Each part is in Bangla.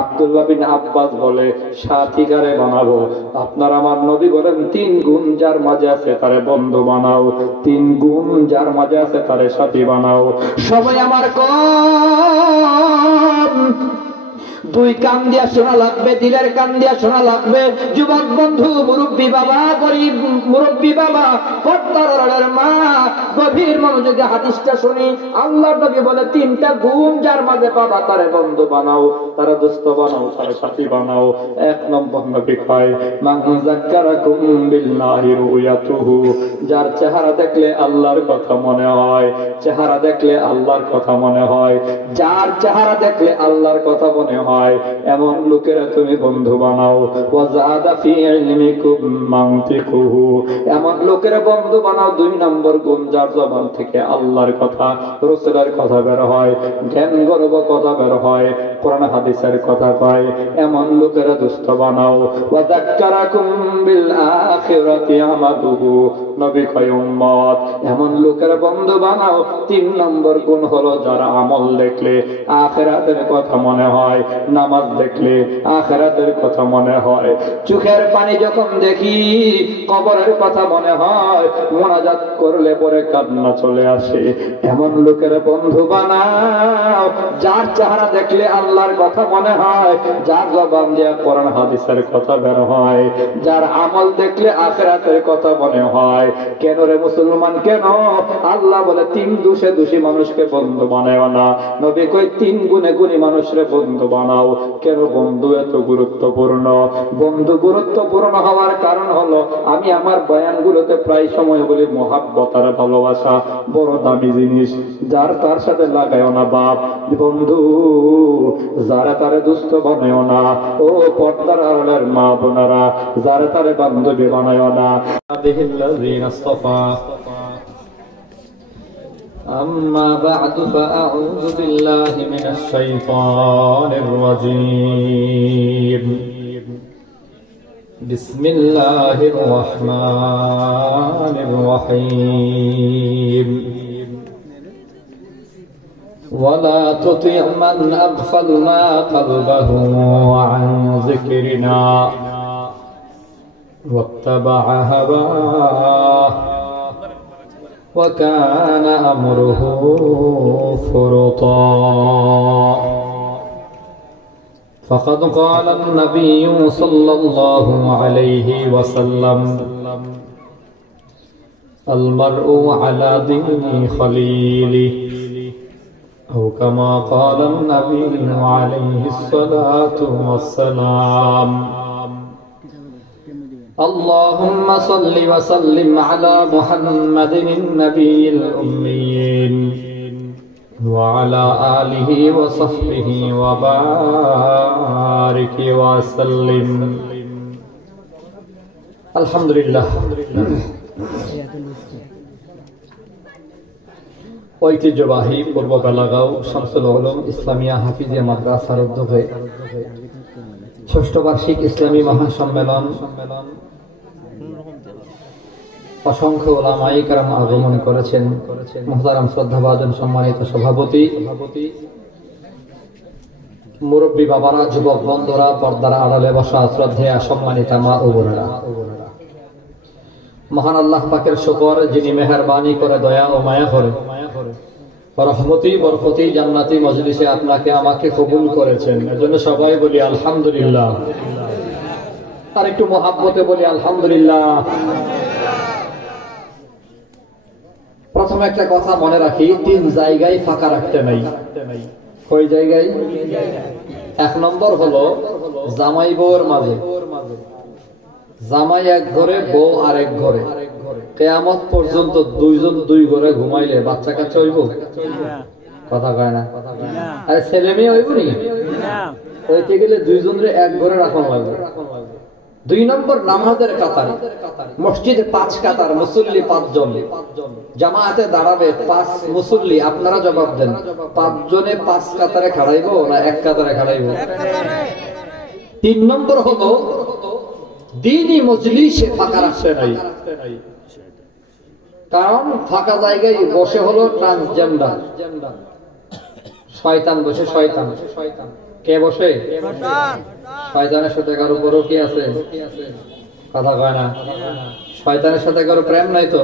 আব্দুল্লাহ বিন আব্বাস বলে সাথীকারে বানাবো। আপনার আমার নবী বলেন 3 গুণ যার মাঝে আছে তারে বন্ধু বানাও, 3 গুণ যার মাঝে আছে তারে সাথী বানাও। সবাই আমার দুই কান দিয়া শোনা লাগবে, দিলের কান দিয়া শোনা লাগবে। যুবক বন্ধু, মুরব্বী বাবা, গরিব মুরব্বী বাবা, পর্দার মা, গভীর মনোযোগে হাদিসটা শুনি। আল্লাহর নবী বলে 3টা গুণ যার মাঝে পাবা তারে বন্ধু বানাও, তারে দোস্ত বানাও, তারে সাথী বানাও। 1 নম্বর নবী কয় মান যাক্কারাকুম বিল্লাহি রুয়াতুহু, যার চেহারা দেখলে আল্লাহর কথা মনে হয়, চেহারা দেখলে আল্লাহর কথা মনে হয়, যার চেহারা দেখলে আল্লাহর কথা মনে হয় এমন লোকেরা তুমি বন্ধু বানাও। ওয়াজাদা ফি ইলমিকুম মানতিকুহু, এমন লোকেরা বন্ধু বানাও। 2 নম্বর গুণ যার জবান থেকে আল্লাহর কথা, রাসূলের কথা বের হয়, জ্ঞান গর্ব কথা বের হয়, কোরআন হাদিসের কথা কয়, এমন লোকেরা দোস্ত বানাও। ওয়া যাক্কারাকুম বিল আখিরাতি আমাদুহু, নবী কয় উম্মত এমন লোকেরা বন্ধু বানাও। 3 নম্বর গুণ হলো যারা আমল দেখলে আখিরাতের কথা মনে হয়, নামাজ দেখলে আখিরাতের কথা মনে হয়, চোখের পানি যখন দেখি কবরের কথা মনে হয়, মুনাজাত করলে পরে কান্না চলে আসে, এমন লোকের বন্ধু বানাও। যার চেহারা দেখলে আল্লাহর কথা মনে হয়, যার জবান দিয়ে কোরআন হাদিসের কথা বের হয়, যার আমল দেখলে আখিরাতের কথা মনে হয়। কেন রে মুসলমান, কেন? আল্লাহ বলে 3 দোষে দোষী মানুষকে বন্ধু বানাও না, নবী কই 3 গুণে গুণী মানুষরে বন্ধু বানাও। কেন বন্ধু এত গুরুত্বপূর্ণ? বন্ধু গুরুত্বপূর্ণ হওয়ার কারণ হলো, আমি আমার বয়ানগুলোতে প্রায় সময় বলি মহাব্বত আর ভালোবাসা বড় দামি জিনিস, যার তার সাথে লাগায়ও না বাপ বন্ধু, যারা তারে দুস্থ বানায়ও না। ও পর্দার আড়ালের মা বোনেরা, যারা তারে বান্ধবী বানায়ও না। أما بعد فأعوذ بالله من الشيطان الرجيم. بسم الله الرحمن الرحيم. ولا تطع من أغفلنا قلبه عن ذكرنا واتبع هواه وكان أمره فرطا. فقد قال النبي صلى الله عليه وسلم المرء على دين خليله، أو كما قال النبي عليه الصلاة والسلام. اللهم صل وسلم على محمد النبي الأمين وعلى آله وصحبه وبارك وسلم. الحمد لله. ঐতিহ্যবাহী পূর্ব বেলাগাঁও শামসুল উলুম ইসলামিয়া হাফিজিয়া মাদ্রাসার উদ্যোগে 6ষ্ঠ বার্ষিক ইসলামী মহাসম্মেলন, অসংখ্য উলামায়ে কেরাম আগমন করেছেন। মুহতারাম শ্রদ্ধাভাজন সম্মানিত সভাপতি, মুরব্বী বাবারা, যুবক বন্ধুরা, পর্দার আড়ালে বসা শ্রদ্ধেয়া সম্মানিতা মা ও বোনেরা, মহান আল্লাহ পাকের শুকর, যিনি মেহেরবানি করে দয়া ও মায়া করে রহমতি বরকতি জান্নাতি মজলিসে আপনাকে আমাকে কবুল করেছেন। এজন্য সবাই বলি আলহামদুলিল্লাহ। আর একটু মহাব্বতে বলি আলহামদুলিল্লাহ। প্রথমে একটা কথা মনে রাখি, 3 জায়গায় ফাঁকা রাখতে নাই। কই জায়গায়? 1 নম্বর হলো জামাই বউর মাঝে। জামাই এক ঘরে, বউ আরেক ঘরে। কিয়ামত পর্যন্ত 2 জন 2 ঘরে ঘুমাইলে বাচ্চা কাচ্চা হইব? কথা কয় না। আরে ছেলে মেয়ে হইব নি? হইতে গেলে 2 জনরে এক ঘরে রাখা লাগবে। 2 নম্বর নামাজের কাতার। মসজিদে 5 কাতার, মুসল্লি 5 জন। জামাতে দাঁড়াবে 5 মুসল্লি। আপনারা জবাব দেন, 5 জনে 5 কাতারে খাড়াইবো না 1 কাতারে খাড়াইবো? 3 নম্বর হলো দ্বীনি মজলিসে ফাঁকা রাখতে নাই। কারণ ফাঁকা জায়গায় বসে হলো ট্রান্সজেন্ডার, শয়তান বসে শয়তান। কে বসে? শয়তানের সাথে কারো উপরও কি আছে? কথা কয় না। শয়তানের সাথে কারো প্রেম নাই তো?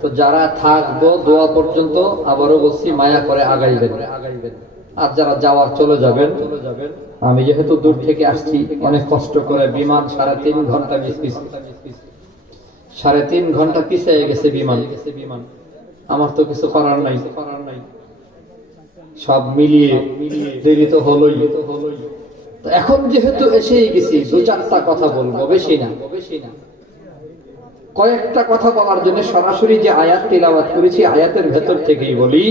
তো যারা থাকবো দোয়া পর্যন্ত, আবারও বলছি, মায়া করে আগাইবেন। আর যারা যাওয়ার চলে যাবেন। আমি যেহেতু দূর থেকে আসছি, অনেক কষ্ট করে বিমান 3.5 ঘন্টা মিস, 3.5 ঘন্টা পিছিয়ে গেছে বিমান। আমার তো কিছু করার নাই, সব মিলিয়ে দেরি তো হলোই। তো এখন যেহেতু এসেই গেছি, 2-4টা কথা বলবো, বেশি না। কয়েকটা কথা বলার জন্য সরাসরি যে আয়াত তিলাওয়াত করেছি, আয়াতের ভেতর থেকেই বলি।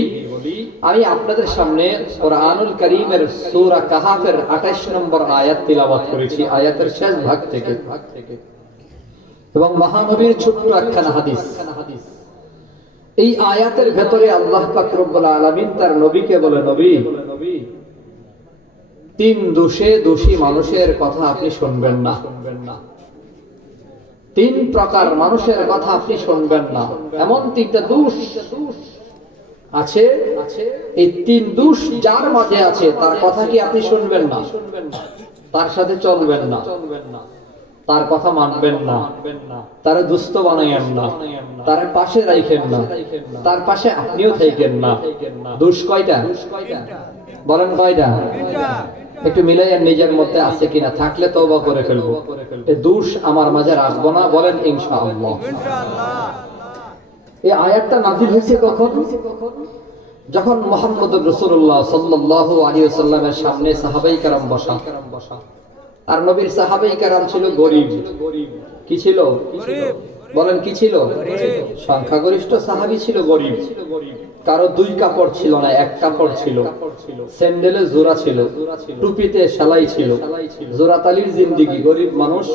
আমি আপনাদের সামনে কুরআনুল কারীমের সূরা কাহাফের 28 নম্বর আয়াত তিলাওয়াত করেছি, আয়াতের শেষ ভাগ থেকে, এবং মহানবীর ছোট্ট একখানা হাদিস। এই আয়াতের ভেতরে আল্লাহ পাক রব্বুল আলামিন তার নবীকে বলে, নবী, 3 দোষে দোষী মানুষের কথা আপনি শুনবেন না। 3 প্রকার মানুষের কথা আপনি শুনবেন না, এমন 3টা দোষ আছে। এই 3 দোষ যার মাঝে আছে, তার কথা কি আপনি শুনবেন না, তার সাথে চলবেন না, তার কথা মানবেন না, তার দুস্থ বানাইয়েন না, তার পাশে রাখেন না, তার পাশে আপনিও থাকেন না। দোষ কয়টা? বলেন কয়টা? একটু মিলাইয়া নিজের মধ্যে আছে কিনা, থাকলে তওবা করে ফেলবো। এই দোষ আমার মাঝে রাখবো না, বলেন ইনশাআল্লাহ। এই আয়াতটা নাযিল হয়েছে কখন? যখন মুহাম্মদুর রাসূলুল্লাহ সাল্লাল্লাহু আলাইহি ওয়াসাল্লামের সামনে সাহাবায়ে কেরাম বসা, আর নবীর সাহাবায়ে কেরাম ছিল গরীব। কি ছিল? বলেন কি ছিল? সংখ্যাগরিষ্ঠ সাহাবী ছিল গরীব। কারো 2 কাপড় ছিল না, 1 কাপড় ছিল। স্যান্ডেলে জোড়া ছিল, টুপিতে সেলাই ছিল, জোড়াতালির জিন্দেগি, গরীব মানুষ।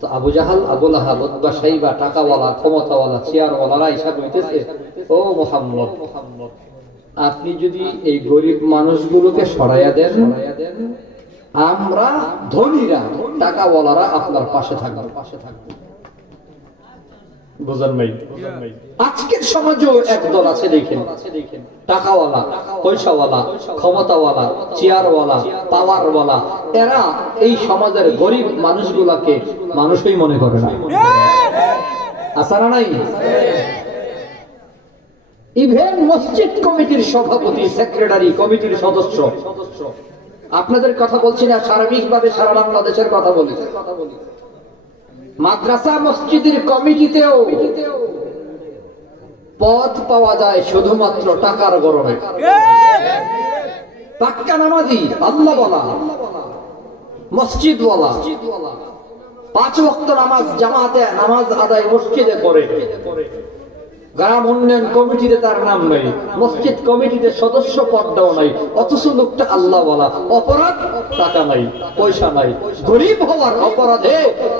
তো আবু জাহাল, আবু লাহাব, উতবা, শাইবা, টাকাওয়ালা, ক্ষমতাওয়ালা, চেয়ারওয়ালারা হিসাব হইতেছে, ও মুহাম্মদ, আপনি যদি এই গরীব মানুষগুলোকে সরাইয়া দেন, আমরা ধনীরা, টাকাওয়ালারা আপনার পাশে থাকবো। বুঝলেন ভাই? আজকের সমাজেও একদল আছে, দেখেন, টাকাওয়ালা, পয়সাওয়ালা, ক্ষমতাওয়ালা, চেয়ারওয়ালা, পাওয়ারওয়ালা, এরা এই সমাজের গরিব মানুষগুলাকে মানুষই মনে করে না। আছে না নাই? ইভেন মসজিদ কমিটির সভাপতি, সেক্রেটারি, কমিটির সদস্য, আপনাদের কথা বলছি না, সার্বিকভাবে সারা বাংলাদেশের কথা বলি। মাদ্রাসা মসজিদের কমিটিতেও পদ পাওয়া যায় শুধুমাত্র টাকার গরমে। পাক্কা নামাজি, আল্লাহ বলা, মসজিদ বলা, 5 ওয়াক্ত নামাজ জামাতে নামাজ আদায় মসজিদে করে, গ্রাম উন্নয়ন কমিটিতে তার নাম নাই, মসজিদ কমিটিতে সদস্য পদটাও নাই, অথচ লোকটা আল্লাহ বলা। অপরাধ টাকা নাই, পয়সা নাই, গরিব হওয়ার অপরাধে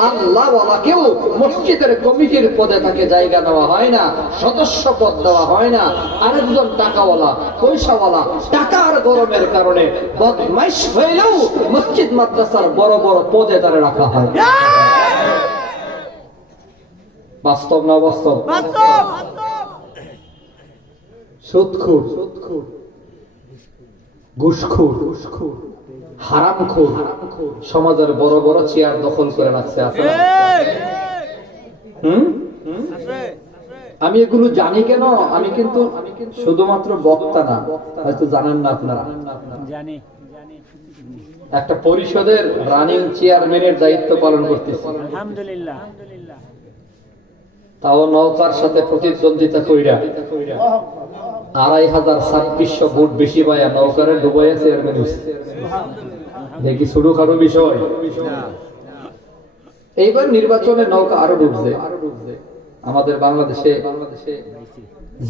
আল্লাহ বলাকেও মসজিদের কমিটির পদে তাকে জায়গা দেওয়া হয় না, সদস্য পদ দেওয়া হয় না। আরেকজন টাকাওয়ালা, পয়সাওয়ালা, টাকার গরমের কারণে বদমাইশ হইলেও মসজিদ মাদ্রাসার বড় বড় পদে তারা রাখা হয়। বাস্তব না বাস্তব? সুদখোর, ঘুষখোর, হারামখোর সমাজের বড় বড় চেয়ার দখল করে রাখছে। আমি এগুলো জানি কেন? আমি কিন্তু শুধুমাত্র বক্তা না, হয়তো জানেন না আপনারা, একটা পরিষদের রানিং চেয়ারম্যানের দায়িত্ব পালন করতেছি। আলহামদুলিল্লাহ। তাও নৌকার সাথে প্রতিদ্বন্দ্বিতা কইরা 2500 ভোট বেশি পাইয়া নৌকারে ডুবাইয়া চেয়ারম্যান হয়েছে। দেখি ছোটখাটো বিষয়। এইবার নির্বাচনে নৌকা আরো ডুবছে। আমাদের বাংলাদেশে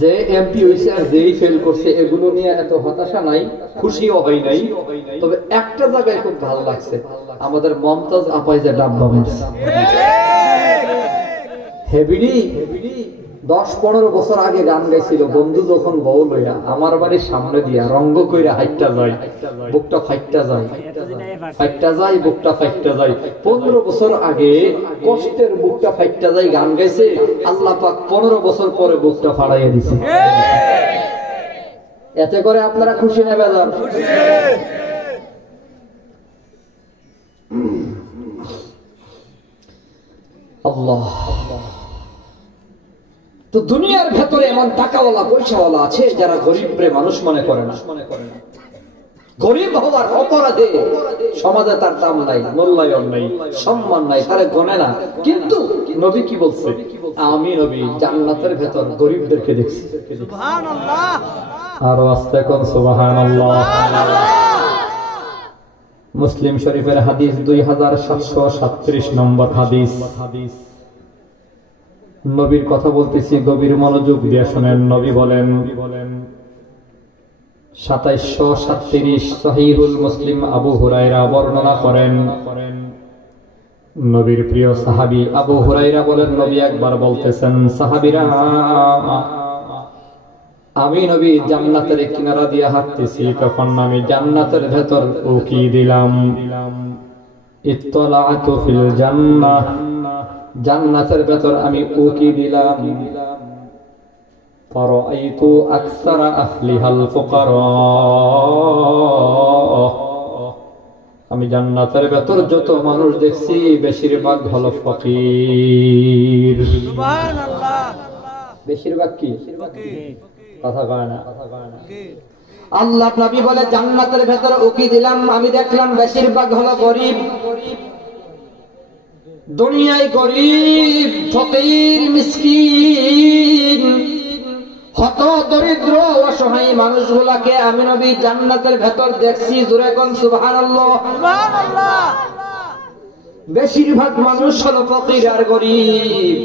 যে এমপি হয়েছে আর যেই ফেল করছে, এগুলো নিয়ে এত হতাশা নাই, খুশিও হয় নাই। তবে একটা জায়গায় খুব ভালো লাগছে, আমাদের মমতাজ আপাই যে ডাব্বা হয়েছে। হেবিডি 10-15 বছর আগে গান গাইছিল, বন্ধু যখন বউ লইয়া আমার বাড়ির সামনে দিয়া রঙ্গ কইরা হাইটটা যায়, বুকটা ফাইটটা যায়, ফাইটটা যায়, বুকটা ফাইটটা যায়। 15 বছর আগে কষ্টের বুকটা ফাইটটা যায় গান গাইছে, আল্লাহ পাক 15 বছর পরে বুকটা ফাড়াইয়া দিছে। এতে করে আপনারা খুশি না বেজার? আল্লাহ। তো দুনিয়ার ভেতরে এমন টাকাওয়ালা পয়সাওয়ালা আছে যারা গরিবরে মানুষ মনে করে না। গরিব হওয়ার অপরাধে সমাজে তার দাম নাই, মূল্যায়ন নাই, সম্মান নাই, তারা গণে না। কিন্তু নবী কি বলছে? আমি নবী জান্নাতের ভেতর গরিবদেরকে দেখছি। সুবহানাল্লাহ। আরো আস্তে কোন সুবহানাল্লাহ। মুসলিম শরীফের হাদিস 2737 নম্বর হাদিস। নবীর কথা বলতেছি, গভীর মনোযোগ দিয়ে শুনেন। নবী বলেন 2737 সহিহুল মুসলিম আবু হুরায়রা বর্ণনা করেন। নবীর প্রিয় সাহাবী আবু হুরায়রা বলেন, নবী একবার বলতেছেন, সাহাবীরা আমি নবী জান্নাতের কিনারা দিয়ে হাঁটতেছি, তখন আমি জান্নাতের ভেতর উকি দিলাম। ইত্তলাআতু ফিল জান্নাহ, জান্নাতের ভেতর আমি উকি দিলাম। ফারাআইতু আকসারা আহলিহাল ফুকারা, আমি জান্নাতের ভেতর যত মানুষ দেখছি বেশিরভাগ হলো ফকির। সুবহানাল্লাহ। বেশিরভাগ কি? কথা কয় না। আল্লাহ নবী বলে জান্নাতের ভেতর উকি দিলাম, আমি দেখলাম বেশিরভাগ হলো গরিব। দুনিয়ায় গরিব, ফকির, মিসকিন, হত দরিদ্র, অসহায় মানুষগুলাকে আমি নবী জান্নাতের ভেতর দেখছি। জোরে কোন সুবহানাল্লাহ। সুবহানাল্লাহ। বেশিরভাগ মানুষ হলো ফকির আর গরিব।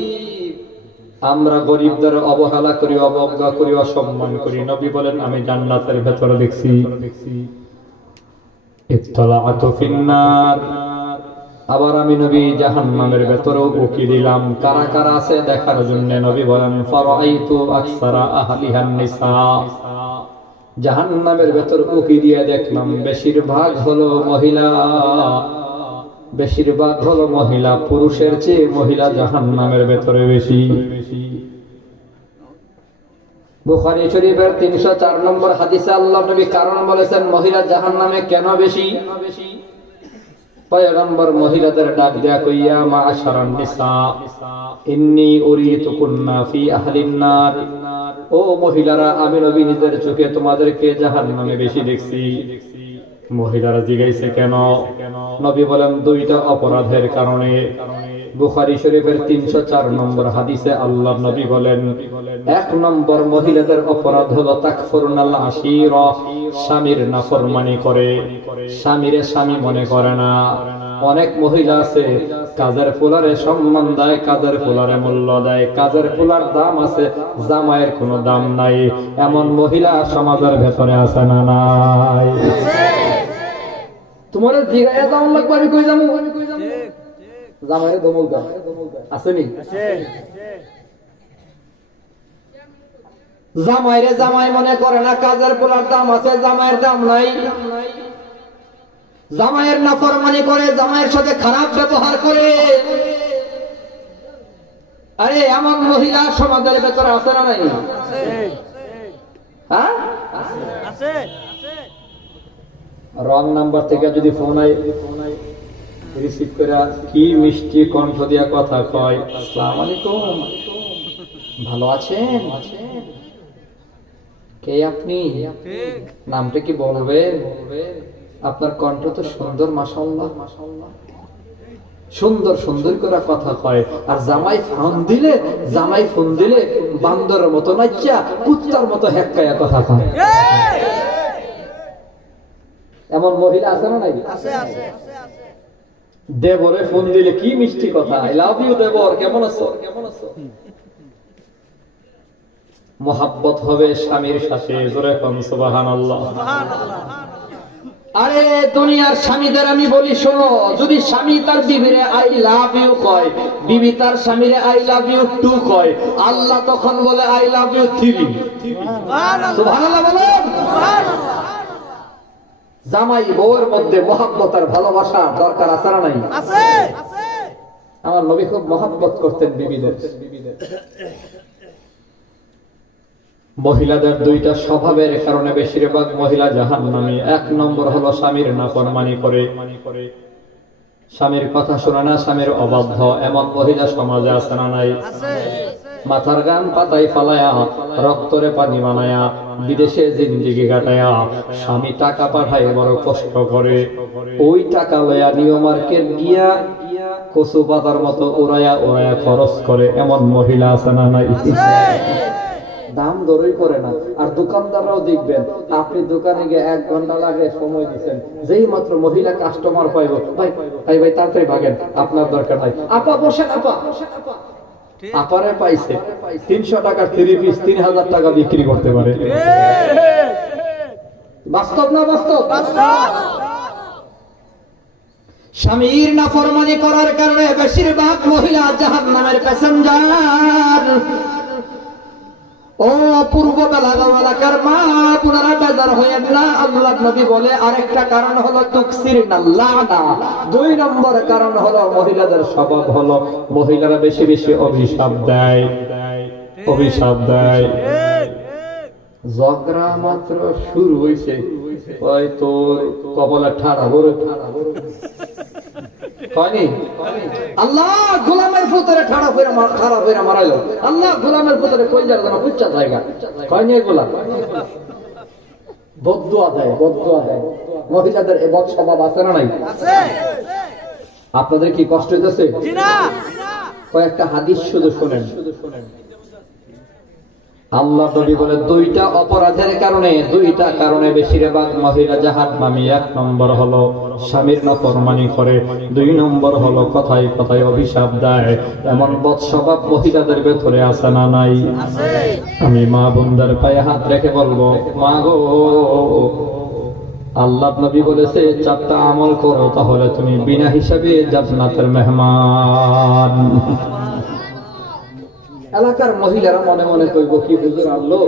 আমরা গরিবদের অবহেলা করি, অবজ্ঞা করি, অসম্মান করি। নবী বলেন আমি জান্নাতের ভেতরে দেখছি। ইত্তলাআতু ফিন্নার, আবার আমি নবী জাহান্নামের ভেতরেও উকি দিলাম। কারা কারা আছে দেখার জন্য নবী বলেন ফারাআইতু আকসারা আহলিহান নিসা, জাহান্নামের ভেতর উকি দিয়ে দেখলাম বেশিরভাগ হলো মহিলা। বেশিরভাগ হলো মহিলা, পুরুষের চেয়ে মহিলা জাহান্নামের ভেতরে বেশি। বুখারী শরীফের 304 নম্বর হাদিসে আল্লাহ নবী কারণ বলেছেন মহিলা জাহান্নামে কেন বেশি। পয়গম্বর মহিলাদের ডাক দেয়া কইয়া মাআশারান নিসা ইন্নী উরিতুকুন্না ফি আহলিন নার, ও মহিলারা আমি নবী নিজের চোখে তোমাদেরকে জাহান্নামে বেশি দেখছি। মহিলারা জিজ্ঞাসা কেন? নবী বলেন দুইটা অপরাধের কারণে। বুখারী শরীফের 304 নম্বর হাদিসে আল্লাহ নবী বলেন 1 নম্বর মহিলাদের অপরাধ হলো তাকফুরুনাল আশীরা, স্বামীর নাফরমানি করে, স্বামীরে স্বামী মনে করে না। অনেক মহিলা আছে কাজের পোলারে সম্মান দেয়, কাজের পোলারে মূল্য দেয়, কাজের পোলার দাম আছে, জামাইয়ের কোনো দাম নাই। এমন মহিলা সমাজের ভেতরে আছে না নাই? তোমার জিগায়া দাম লাগবে, আমি কই যাবো? জামাইয়ের ধমক দাও আসেনি? জামাইরে জামাই মনে করে না, কাজের পোলার দাম আছে, জামাইয়ের দাম নাই। জামাইয়ের নাফরমানি করে, জামাইয়ের সাথে খারাপ ব্যবহার করে। আরে এমন মহিলা সমাজের ভেতরে আছে না নাই? হ্যাঁ আছে। রং নাম্বার থেকে যদি ফোন আই রিসিভ করে কি মিষ্টি কণ্ঠ দিয়া কথা কয়, আসসালামু আলাইকুম, ভালো আছেন, কে আপনি, নামটা কি বলবেন, আপনার কণ্ঠ তো সুন্দর, মাশাআল্লাহ সুন্দর সুন্দর করে কথা কয়। আর জামাই ফোন দিলে বান্দরের মতো নাচ্চা কুত্তার মতো হেক্কায়া কথা কয়। এমন মহিলা আছে না নাই? দেবরে ফোন দিলে কি মিষ্টি কথা, আই লাভ ইউ দেবর, কেমন আছো, মোহাব্বত হবে স্বামীর সাথে। জোরে কোন সুবহানাল্লাহ। আরে দুনিয়ার স্বামীদের আমি বলি শোনো, যদি স্বামী তার বিবিরে আই লাভ ইউ কয়, বিবি তার স্বামীরে আই লাভ ইউ টু কয়, আল্লাহ তখন বলে আই লাভ ইউ 3। সুবহানাল্লাহ বলেন। জামাই বউয়ের মধ্যে মহব্বত আর ভালোবাসা দরকার আছে না নাই? আছে। আমার নবী খুব মহব্বত করতেন বিবিদের। মহিলাদের দুইটা স্বভাবের কারণে বেশিরভাগ মহিলা জাহান্নামী। 1 নম্বর হলো স্বামীর নাফরমানি করে। স্বামীর কথা শোনে না, স্বামীর অবাধ্য, এমন মহিলা সমাজে আছে না নাই? মাথার গান পাতায় ফালায়া, রক্তরে পানি বানায়া, বিদেশে জিন্দিগি কাটায়া, স্বামী টাকা পাঠায় বড় কষ্ট করে, ওই টাকা লয়া নিউ মার্কেট গিয়া কচু পাতার মতো ওড়ায়া ওড়ায়া খরচ করে, এমন মহিলা আছে না নাই? দাম দরই করে না। আর দোকানদাররাও দেখবেন, আপনি দোকানে গিয়ে 1 ঘন্টা লাগে সময় দিচ্ছেন, যেই মাত্র মহিলা কাস্টমার পাইব, ভাই ভাই ভাই তাড়াতাড়ি ভাগেন, আপনার দরকার নাই, আপা বসেন, আপা আপারে পাইছে 300 টাকার 3 পিস 3000 টাকা বিক্রি করতে পারে। বাস্তব না বাস্তব? স্বামীর নাফরমানি করার কারণে বেশিরভাগ মহিলা জাহান্নামের প্যাসেঞ্জার। ও পূর্ব বেলাগাঁও এলাকার মা পুনরা বেজার হয়েন না। আল্লাহর নবী বলে আরেকটা কারণ হলো তুকসিরনা লানা। 2 নম্বর কারণ হলো মহিলাদের স্বভাব হলো মহিলারা বেশি বেশি অভিশাপ দেয়, অভিশাপ দেয়। ঝগড়া মাত্র শুরু হইছে, ওই তোর কপালে ঠাড়া বড় কয়নি, আল্লাহ গোলামের পুত্রে ঠাড়া ফেরা মারাইলো, আল্লাহ গোলামের পুত্রে কইজার জানা বুচ্চা জায়গা কয়নি, এগুলা বদদুয়া দেয়, বদদুয়া দেয়। মহিলাদের এ বদ স্বভাব আছে না নাই? আপনাদের কি কষ্ট হইতেছে? কয়েকটা হাদিস শুধু শোনেন। আল্লাহ নবী বলে 2টা অপরাধের কারণে, 2টা কারণে বেশিরভাগ মহিলা জাহান্নামী। 1 নম্বর হলো স্বামীর নাফরমানি করে, 2 নম্বর হলো কথায় কথায় অভিশাপ দেয়। এমন বদ স্বভাব মহিলাদের ভেতরে আছে না নাই? আমি মা বোনদের পায়ে হাত রেখে বলবো, মা গো, আল্লাহ নবী বলেছে 4টা আমল করো, তাহলে তুমি বিনা হিসাবে জান্নাতের মেহমান। এলাকার মহিলারা মনে মনে কইব, কি হুজুর আল্লাহ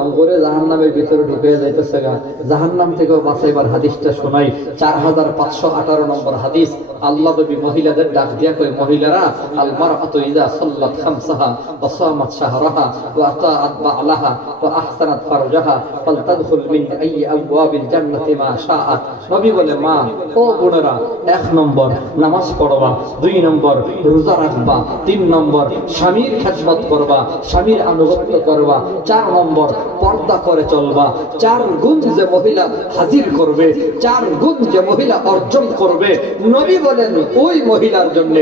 আমগরে জাহান্নামের ভিতরে ঢুকে যাইতেছে গা, জাহান্নাম থেকেও বাঁচাইবার হাদিসটা শোনাই। 4518 নম্বর হাদিস। আল্লাহ নবী মহিলাদের ডাক দিয়া কই, মহিলারা আল মারআতু ইযা সাল্লাত খামসাহা ওয়া সামাত শাহরাহা ওয়া আতাআত বা'লাহা ওয়া আহসানাত ফারজাহা ফালতাদখুল মিন আইয়ি আবওয়াবিল জান্নাতি মা শাআত। নবী বলে, মা ও বোনেরা, 1 নম্বর নামাজ পড়বা, 2 নম্বর রোজা রাখবা, 3 নম্বর স্বামীর খেদমত করবা, স্বামীর আনুগত্য করবা, 4 নম্বর পর্দা করে চলবা। 4 গুণ যে মহিলা হাজির করবে, 4 গুণ যে মহিলা অর্জন করবে, নবী বলেন ওই মহিলার জন্য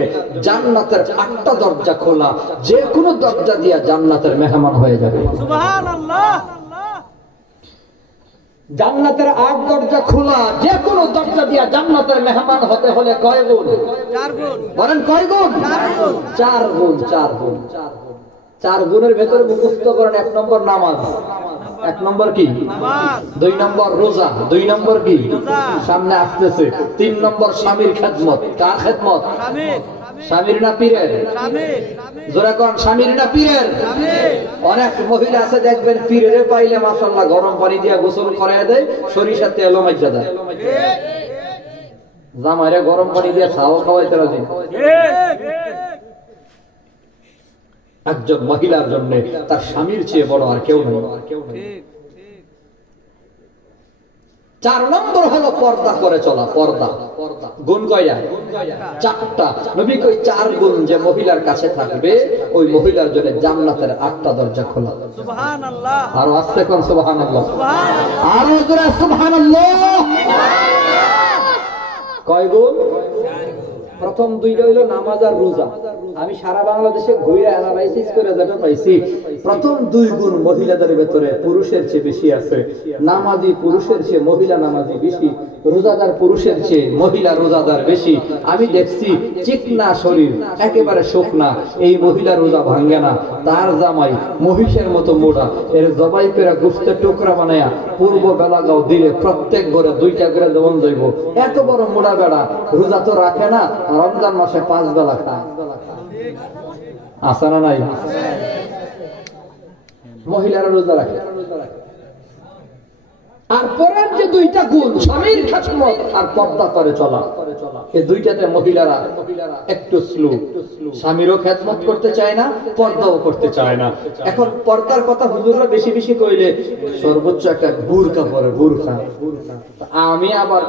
জান্নাতের 8টা দরজা খোলা, যে কোনো দরজা দিয়ে জান্নাতের মেহমান হয়ে যাবে। সুবহানাল্লাহ। জান্নাতের 8 দরজা খোলা, যে কোনো দরজা দিয়ে জান্নাতের মেহমান হতে হলে কয় গুণ? 4 গুণ। বলেন কয় গুণ? 4 গুণ। 4 গুণ, 4 গুণ। 4 গুণের ভেতরে মুখস্থ করেন। 1 নম্বর নামাজ, 1 নম্বর কি? নামাজ। 2 নম্বর রোজা, 2 নম্বর কি? সামনে আসতেছে। 3 নম্বর স্বামীর খেদমত। কার খেদমত? স্বামীর। স্বামীর না পীরের? স্বামীর। জোরে কোন, স্বামীর না পীরের? স্বামীর। অনেক মহিলা আছে দেখবেন পীরের পাইলে মাশাআল্লাহ গরম পানি দিয়া গোসল করায় দেয়, সরিষার তেল মাইজা দেয়, জামাইরে গরম পানি দিয়া খাওয়া খাওয়াইতে রাজি। একজন মহিলার জন্য তার স্বামীর চেয়ে বড় আর কেউ নেই। 4 নম্বর হলো পর্দা করে চলা। পর্দা গুণ কয়টা? 4টা। নবী কই 4 গুণ যে মহিলার কাছে থাকবে, ওই মহিলার জন্য জান্নাতের 8টা দরজা খোলা। সুবহানাল্লাহ। আর আস্তে কোন সুবহানাল্লাহ। সুবহানাল্লাহ। আর জোরে সুবহানাল্লাহ। কয় গুণ? প্রথম 2টা হইল নামাজ আর রোজা। আমি সারা বাংলাদেশে ঘুরে অ্যানালাইসিস করে যেটা পাইছি, প্রথম 2 গুণ মহিলাদের ভেতরে পুরুষের চেয়ে বেশি আছে। নামাজি পুরুষের চেয়ে মহিলা নামাজি বেশি, রোজাদার পুরুষের চেয়ে মহিলা রোজাদার বেশি। আমি দেখছি চিকনা শরীর, একেবারে শুকনা, এই মহিলা রোজা ভাঙ্গে না, তার জামাই মহিষের মতো মোড়া, এর জবাই করে গোশতের টুকরা বানায়া পূর্ব বেলাগাঁও দিলে প্রত্যেক ঘরে 2টা করে দেওয়ান যাইব। এত বড় মোড়া বেড়া রোজা তো রাখে না, রমজান মাসে 5 বেলা খায়। আসে না নাই? মহিলারা রোজা রাখে। আর পরের যে 2টা গুণ, স্বামীর খেদমত আর পর্দা করে চলা, এই দুইটাতে মহিলারা একটু স্লো, স্বামীরও খেদমত করতে চায় না, পর্দাও করতে চায় না। এখন পর্দার কথা হুজুররা বেশি বেশি কইলে সর্বোচ্চ একটা বুরকা পরে, বুরকা। আমি আবার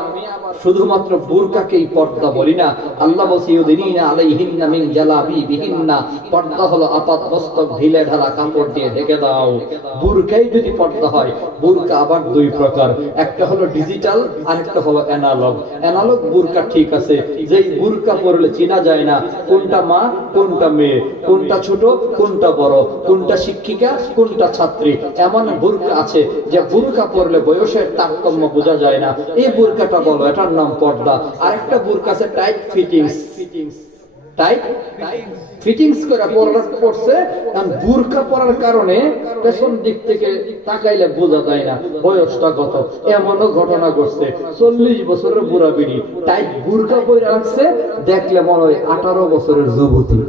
শুধুমাত্র বুরকাকেই পর্দা বলি না। আল্লাহ বলছে ইউদিনিনা আলাইহিন্না মিন জালাবিবিহিন্না, পর্দা হলো আপাত মস্তক ঢিলে ঢালা কাপড় দিয়ে ঢেকে দাও। বুরকাই যদি পর্দা হয়, বুরকা আবার দুই প্রকার, একটা হলো ডিজিটাল আর একটা হলো অ্যানালগ। অ্যানালগ বুরকা ঠিক আছে, যেই বুরকা পরলে চেনা যায় না কোনটা মা কোনটা মেয়ে, কোনটা ছোট কোনটা বড়, কোনটা শিক্ষিকা কোনটা ছাত্রী। এমন বুরকা আছে যে বুরকা পরলে বয়সের তারতম্য বোঝা যায় না, এই বুরকাটা বলো, এটার নাম পর্দা। আরেকটা বুরকা আছে টাইট ফিটিংস, টাইট ফিটিংস করে পড়ছে। বুরকা পরার কারণে পেছন দিক থেকে তাকাইলে বোঝা যায় না বয়সটা কত। এমনও ঘটনা ঘটছে, 40 বছরের বুড়া বিড়ি টাইট বুরকা পরে রাখছে, দেখলে মনে হয় 18 বছরের যুবতী।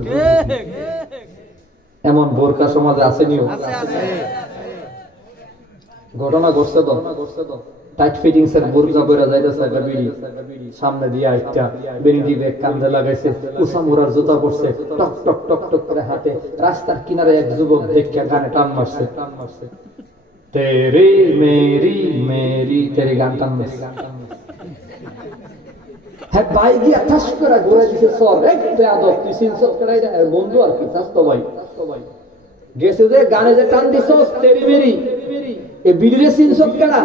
এমন বোরকা সমাজে আসেনি, ঘটনা ঘটছে তো। টাইট ফিটিংস এর বুরকা পরে যাইতেছে একটা বিড়ি, সামনে দিয়ে একটা বেরিডি ব্যাগ কান্দে লাগাইছে, উসামুরার জুতা পড়ছে, টক টক টক টক করে হাঁটে। রাস্তার কিনারে এক যুবক দেখে গানে টান মারছে, তেরি মেরি মেরি তেরি গান টান মারছে। হ্যাঁ ভাই গিয়া ঠাস করে ঘুরে দিছে, সর বেয়াদব তুই সিনসত করাই না বন্ধু আর কি চাস্তো ভাই গেছে যে গানে যে টান দিছ তেরি মেরি, এ বিড়িরে সিনসত কেডা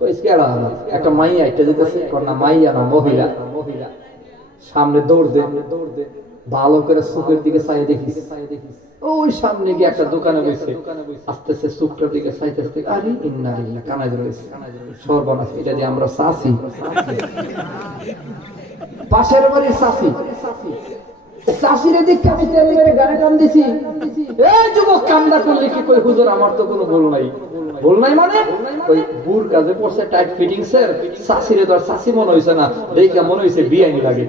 কইস কেডা? একটা মাইয়া একটা যেতেছে, না মাইয়া না মহিলা, সামনে দৌড় দে, ভালো করে চোখের দিকে চাই দেখিস, ওই সামনে গিয়ে একটা দোকানে বসে আস্তে আস্তে চোখটার দিকে চাইতে, আরে ইন্নালিল্লাহ কানায় রয়েছে, সর্বনাশ, এটা দিয়ে আমরা চাষি, পাশের বাড়ির চাষি, চাষিরে দিকে আমি গানে টান দিছি। এই যুবক কামনা করলে কি কই হুজুর আমার তো কোনো ভুল নাই, ভুল নাই মানে ওই বুর কাজে পড়ছে টাইট ফিটিংস এর, চাষিরে তো আর চাষি মনে হইছে না, দেখে মনে হইছে বিআইনি লাগে।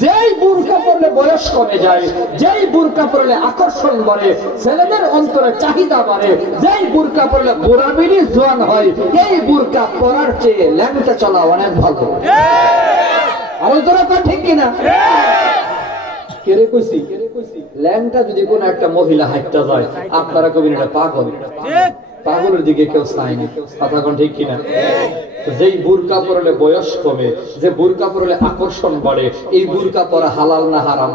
যেই বুরকা পরলে বয়স কমে যায়, যেই বুরকা পরলে আকর্ষণ বাড়ে, ছেলেদের অন্তরে চাহিদা বাড়ে, যেই বুরকা পরলে বুড়া বিড়ি জোয়ান হয়, এই বুরকা পরার চেয়ে ল্যাংটা চলা অনেক ভালো। আলোচনা ঠিক কিনা? কেড়ে কইছি ল্যাংটা যদি কোন একটা মহিলা হাইটটা যায়, আপনারা কবির এটা পাগল, পাগলের দিকে কেউ চায় না, কথা কোন ঠিক কিনা? যেই বুরকা পরলে বয়স কমে, যে বুরকা পরলে আকর্ষণ বাড়ে, এই বুরকা পরা হালাল না হারাম?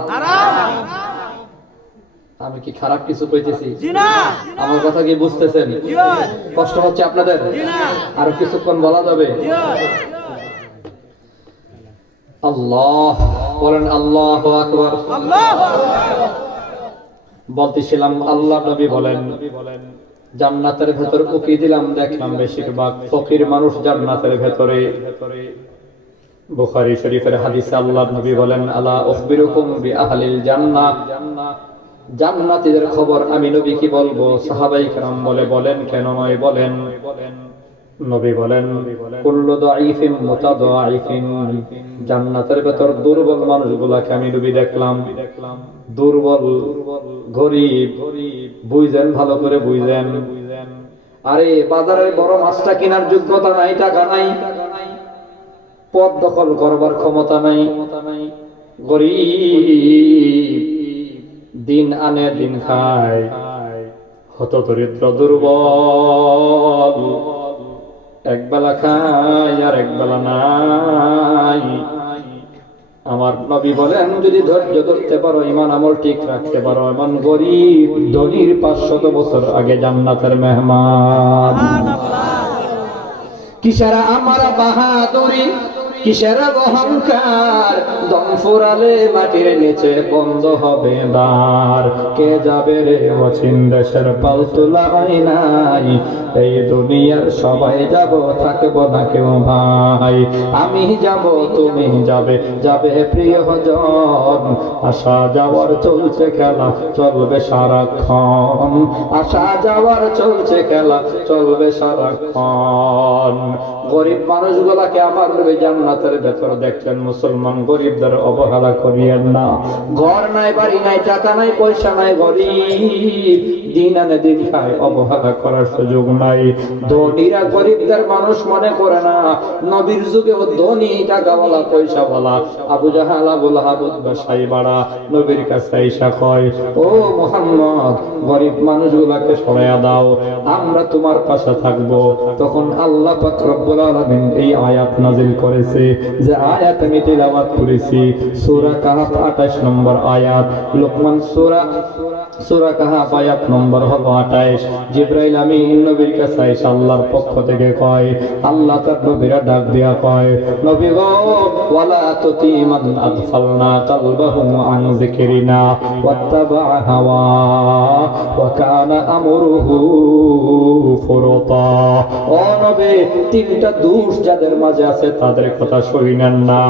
আমি কি খারাপ কিছু কইতেছি? আমার কথা কি বুঝতেছেন? কষ্ট হচ্ছে আপনাদের? আরো কিছুক্ষণ বলা যাবে? আল্লাহ বলেন, আল্লাহু আকবার। বলতেছিলাম আল্লাহ নবী বলেন জান্নাতের ভেতর উকি দিলাম, দেখলাম বেশিরভাগ ফকির মানুষ জান্নাতের ভেতরে। বুখারী শরীফের হাদিসে আল্লাহ নবী বলেন, আলা উখবিরুকুম বিআহলিল জান্নাহ, জান্নাতীদের খবর আমি নবী কি বলবো? সাহাবায়ে কেরাম বলেন কেন নয়, বলেন। নবী বলেন, কুল্লু দাঈফিন মুতাদাঈফিন, জান্নাতের ভেতর দুর্বল মানুষগুলাকে আমি নবী দেখলাম। দুর্বল, গরীব, বুঝেন, ভালো করে বুঝেন। আরে বাজারের বড় মাছটা কেনার যোগ্যতা নাই, টাকা নাই, পদ দখল করবার ক্ষমতা নাই, গরীব, দিন আনে দিন খায়, হতদরিদ্র, দুর্বল, একবেলা খায় আর একবেলা নাই। আমার নবী বলেন, যদি ধৈর্য ধরতে পারো, ইমান আমল ঠিক রাখতে পারো, এমন গরিব ধনীর 500 বছর আগে জান্নাতের মেহমান। কিসের আমার বাহাদুরি, কিসের অহংকার, দম ফুরালে মাটির নিচে বন্ধ হবে দ্বার। কে যাবে রে অচিন দেশের পালতোলা নাই, এই দুনিয়ার সবাই যাব, থাকবো না কেউ ভাই। আমি যাব, তুমি যাবে, যাবে প্রিয়জন, আসা যাওয়ার চলছে খেলা, চলবে সারাক্ষণ, আসা যাওয়ার চলছে খেলা, চলবে সারাক্ষণ। গরিব মানুষগুলাকে আমার নবী জান্নাতের ভেতর দেখলেন। মুসলমান গরিবদের অবহেলা করিয়েন না। ঘর নাই, বাড়ি নাই, টাকা নাই, পয়সা নাই, গরিব, দিন আনে দিন খায়, অবহেলা করার সুযোগ নাই। ধনীরা গরিবদের মানুষ মনে করে না। নবীর যুগে ও ধনী, টাকাওয়ালা, পয়সাওয়ালা আবু জাহাল, আবু লাহাব, উতবা, সাইবারা নবীর কাছে আইসা কয়, ও মুহাম্মদ, গরিব মানুষগুলাকে সরাইয়া দাও, আমরা তোমার পাশে থাকবো। তখন আল্লাহ পাক রব্বুল আলামিন এই আয়াত নাযিল করেছে, যে আয়াত আমি তিলাওয়াত করেছি, সূরা কাহফ 28 নম্বর আয়াত। লোকমান সূরা কাহফ আয়াত নম্বর হলো 28। জিবরাইল আমিন নবীর কাছে আইসা আল্লাহর পক্ষ থেকে কয়, আল্লাহ তার নবীরা ডাক দিয়া কয়, নবী গো, ওয়ালা তুতিমান আগফালনা কলবাহু আন যিকরিনা ওয়াত্তাবা হাওয়া ওয়া কানা আমরুহু ফুরতা। ও নবী, তিনটা দোষ যাদের মাঝে আছে তাদের কথা শুনেন না।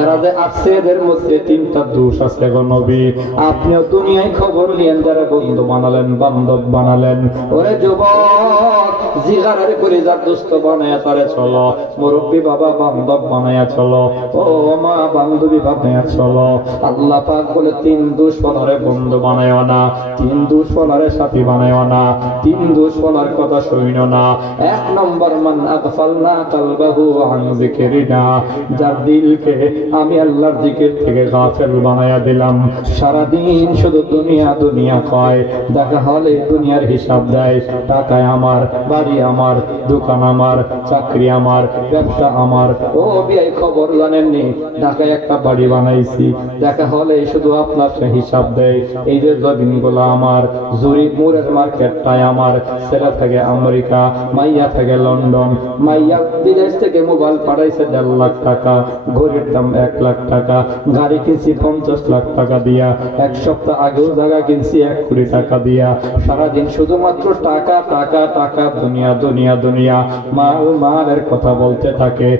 এরা যে আছে, এদের মধ্যে তিনটা দোষ আছে গো নবী। আপনিও দুনিয়ায় খবর নিয়েন, যারা বন্ধু বানালেন, বান্ধব বানালেন, ওরে যুবক, জিগারের করে যার দোস্ত বানায়া তারে চলো, মুরব্বী বাবা বান্ধব বানায়া চলো, ও মা বান্ধবী বানায়া চলো। আল্লাহ পাক বলে, তিন দুশ্মনরে বন্ধু বানায় না, তিন দুশ্মনরে সাথী বানায় না, তিন দুশ্মনের কথা শুইনো না। এক নম্বর, মান আগফালনা কলবাহু আন যিকরিনা, যার দিলকে আমি আল্লাহর জিকির থেকে গাফেল বানায়া দিলাম, সারা দিন শুধু দুনিয়া দুনিয়া কয়, দেখা হলে দুনিয়ার হিসাব দেয়, টাকায় আমার, বাড়ি আমার, দোকান আমার, চাকরি আমার, ব্যবসা আমার। ও বিয়াই খবর জানেননি, ঢাকায় একটা বাড়ি বানাইছি, দেখা হলে শুধু আপনার হিসাব দেয়, এই যে জমিনগুলো আমার, জুরিক মুরের মার্কেটটাই আমার, ছেলে থেকে আমেরিকা, মাইয়া থেকে লন্ডন, মাইয়া বিদেশ থেকে মোবাইল পাঠাইছে 1.5 লাখ টাকা, ঘড়ির দাম 1 লাখ টাকা, গাড়ি কিনছি 50 লাখ টাকা দিয়া, এক সপ্তাহ আগেও জায়গা কিনছি 1 কোটি টাকা দিয়া। সারাদিন শুধুমাত্র টাকা টাকা টাকা, দুনিয়া দুনিয়া দুনিয়া, মাল মালের কথা বলতে থাকে।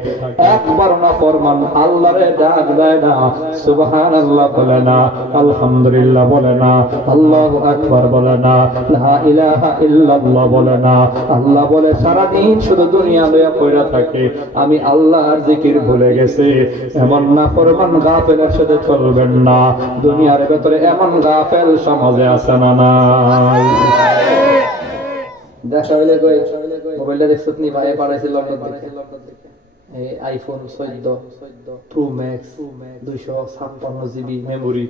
একবার না ফরমান আল্লাহরে ডাক দেয় না, সুবহানাল্লাহ বলে না, আলহামদুলিল্লাহ বলে না, আল্লাহু আকবার বলে না, লা ইলাহা ইল্লাল্লাহ বলে না। আল্লাহ বলে, সারাদিন শুধু দুনিয়া লইয়া পড়ে থাকে, আমি আল্লাহর জিকির ভুলে গেছে। এমন না ফরমান গাফেলের সাথে চলবেন না। দুনিয়ার ভেতরে এমন গাফেল সমাজে আছে না নাই? দেখা হইলে কই মোবাইলটা দেখছ নি, ভাই পাঠাইছিল লন্ডন থেকে, এই iPhone 14 pro max 256 GB memory,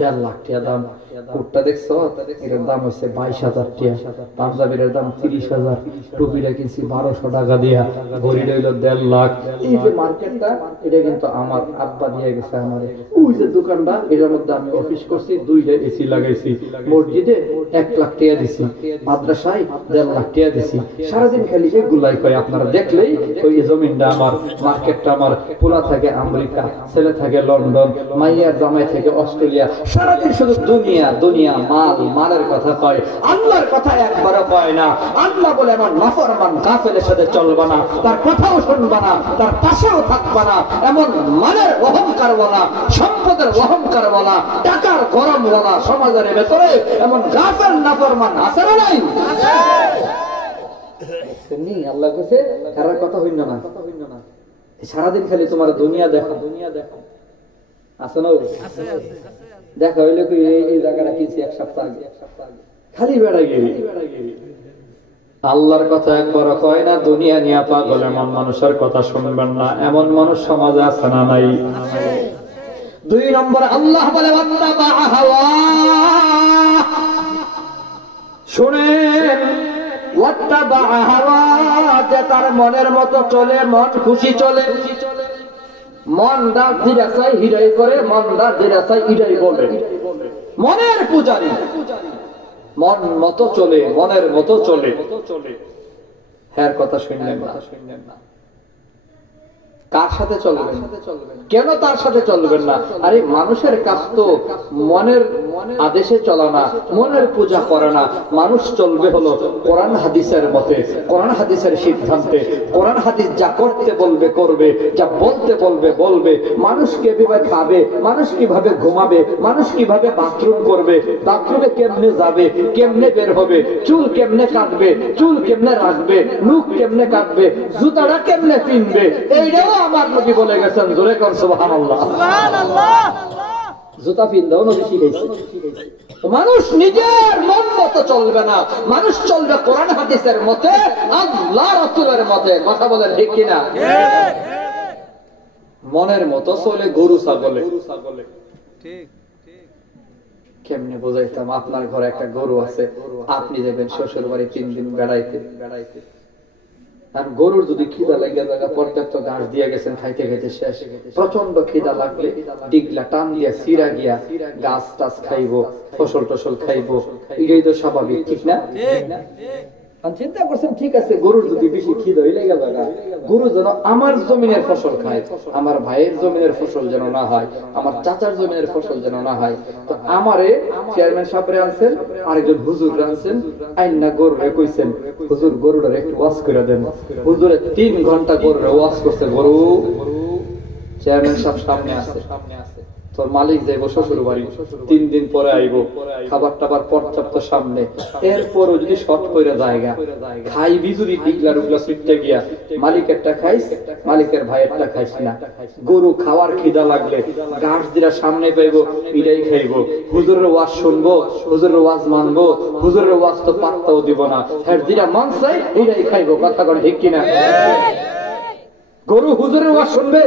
1.5 lakh টাকা দাম। কোটটা দেখছো, এর দাম হচ্ছে 22,000 টাকা, পাঞ্জাবির দাম 30,000, টুপিটা কিনছি 1200 টাকা দিয়া, ঘড়ি হইল 1.5 লাখ। এই যে মার্কেটটা, এটা কিন্তু আমার আব্বা দিয়ে গেছে আমারে। ওই যে দোকানটা, এটার মধ্যে আমি অফিস করছি, 2টা এসি লাগাইছি, মসজিদে 1 লাখ টাকা দিছি, মাদ্রাসায় 1.5 লাখ টাকা দিছি। সারাদিন খালি এগুলাই কয়, আপনারা দেখলেই ওই জমিনটা আমার, মার্কেটটা আমার, পোলা থাকে আমেরিকা, ছেলে থাকে লন্ডন, মাইয়ার জামাই থেকে অস্ট্রেলিয়া, সারাদিন শুধু দুনিয়া দুনিয়া, মাল মালের কথা কয়, আল্লাহর কথা একবারও কয় না। আল্লাহ বলে, আমার নাফরমান কাফেলের সাথে চলবা না, তার কথাও শুনবা না, তার পাশেও থাকবা না। এমন মালের অহংকার বলা, সম্পদের অহংকার বলা, টাকার গরম বলা সমাজের ভেতরে এমন কাফের নাফরমান আছে না নাই? আল্লাহ কাছে কারোর কথা হইল না, সারাদিন খালি তোমার দুনিয়া দেখা, দুনিয়া দেখা আছে না? দেখা হইলে কি এই জায়গাটা কিনছি 1 সপ্তাহ আগে, খালি বেড়াই গেলি। আল্লাহর কথা একবার কয় না, দুনিয়া নিয়ে পাগল এমন মানুষের কথা শুনবেন না। এমন মানুষ সমাজে আছে না নাই? 2 নম্বর, আল্লাহ বলে, শুনেন, তার মনের মতো চলে, মন খুশি চলে, মন দাস ধীরে চাই হিরাই করে, মন দাস ধীরে চাই হিরাই বলে, মনের পূজারি, মন মতো চলে, মনের মতো চলে। হ্যাঁ, কথা শুনলেন না? কার সাথে চলবেন? কেন তার সাথে চলবেন না? আরে মানুষের কাজ তো মনের আদেশে চলা না, মনের পূজা করে না। মানুষ চলবে হলো কোরআন হাদিসের মতে, কোরআন হাদিসের সিদ্ধান্তে। কোরআন হাদিস যা করতে বলবে করবে, যা বলতে বলবে বলবে। মানুষ কিভাবে খাবে, মানুষ কিভাবে ঘুমাবে, মানুষ কিভাবে বাথরুম করবে, বাথরুমে কেমনে যাবে, কেমনে বের হবে, চুল কেমনে কাটবে, চুল কেমনে রাখবে, মুখ কেমনে কাটবে, জুতাটা কেমনে পিনবে, এইটাও আমার নবী বলে গেছেন। জোরে কর সুবহানাল্লাহ। জুতা পিন্দাও নবী শিখাইছে। মানুষ নিজের মন মতো চলবে না, মানুষ চলবে কোরআন হাদিসের মতে, আল্লাহ রাসূলের মতে। কথা বলেন ঠিক কিনা? মনের মতো চলে গরু ছাগলে। কেমনে বোঝাইতাম? আপনার ঘরে একটা গরু আছে, আপনি যাবেন শ্বশুর বাড়ি 3 দিন বেড়াইতে, আর গরুর যদি খিদা লাগে পর্যাপ্ত ঘাস দিয়ে গেছেন, খাইতে খাইতে শেষ, প্রচন্ড খিদা লাগলে ডিগলা টান দিয়া সিরা গিয়া গাছ টাছ খাইবো, ফসল টসল খাইবো, এটাই তো স্বাভাবিক, ঠিক না? চিন্তা করছেন, ঠিক আছে, গরুর যদি বেশি খিদা হইলে গেল, গরু যেন আমার জমিনের ফসল খায়, আমার ভাইয়ের জমিনের ফসল যেন না হয়, আমার চাচার জমিনের ফসল যেন না হয়। তো আমারে চেয়ারম্যান সাহেবরে আনছেন, আরেকজন হুজুর আনছেন, আইনা গরুরে কইছেন, হুজুর গরুটার একটু ওয়াশ করে দেন। হুজুরে 3 ঘন্টা গরুরে ওয়াশ করছে। গরু, চেয়ারম্যান সাহেব সামনে আছে, তোর মালিক যাইব শ্বশুর বাড়ি, 3 দিন পরে আইব, খাবার টাবার পর্যাপ্ত সামনে, এরপরও যদি শর্ট করে জায়গা খাইবি, যদি ডিগলা রুগলা সিটতে গিয়া মালিকেরটা খাইস, মালিকের ভাইয়েরটা খাইস না। গরু খাওয়ার খিদা লাগলে ঘাস দিরা সামনে পাইব, এটাই খাইব। হুজুরের ওয়াজ শুনবো, হুজুরের ওয়াজ মানবো, হুজুরের ওয়াজ তো পাত্তাও দিব না, হ্যাঁ যেটা মন চাই এটাই খাইব। কথা বলে ঠিক কিনা? গরু হুজুরের ওয়াজ শুনবে,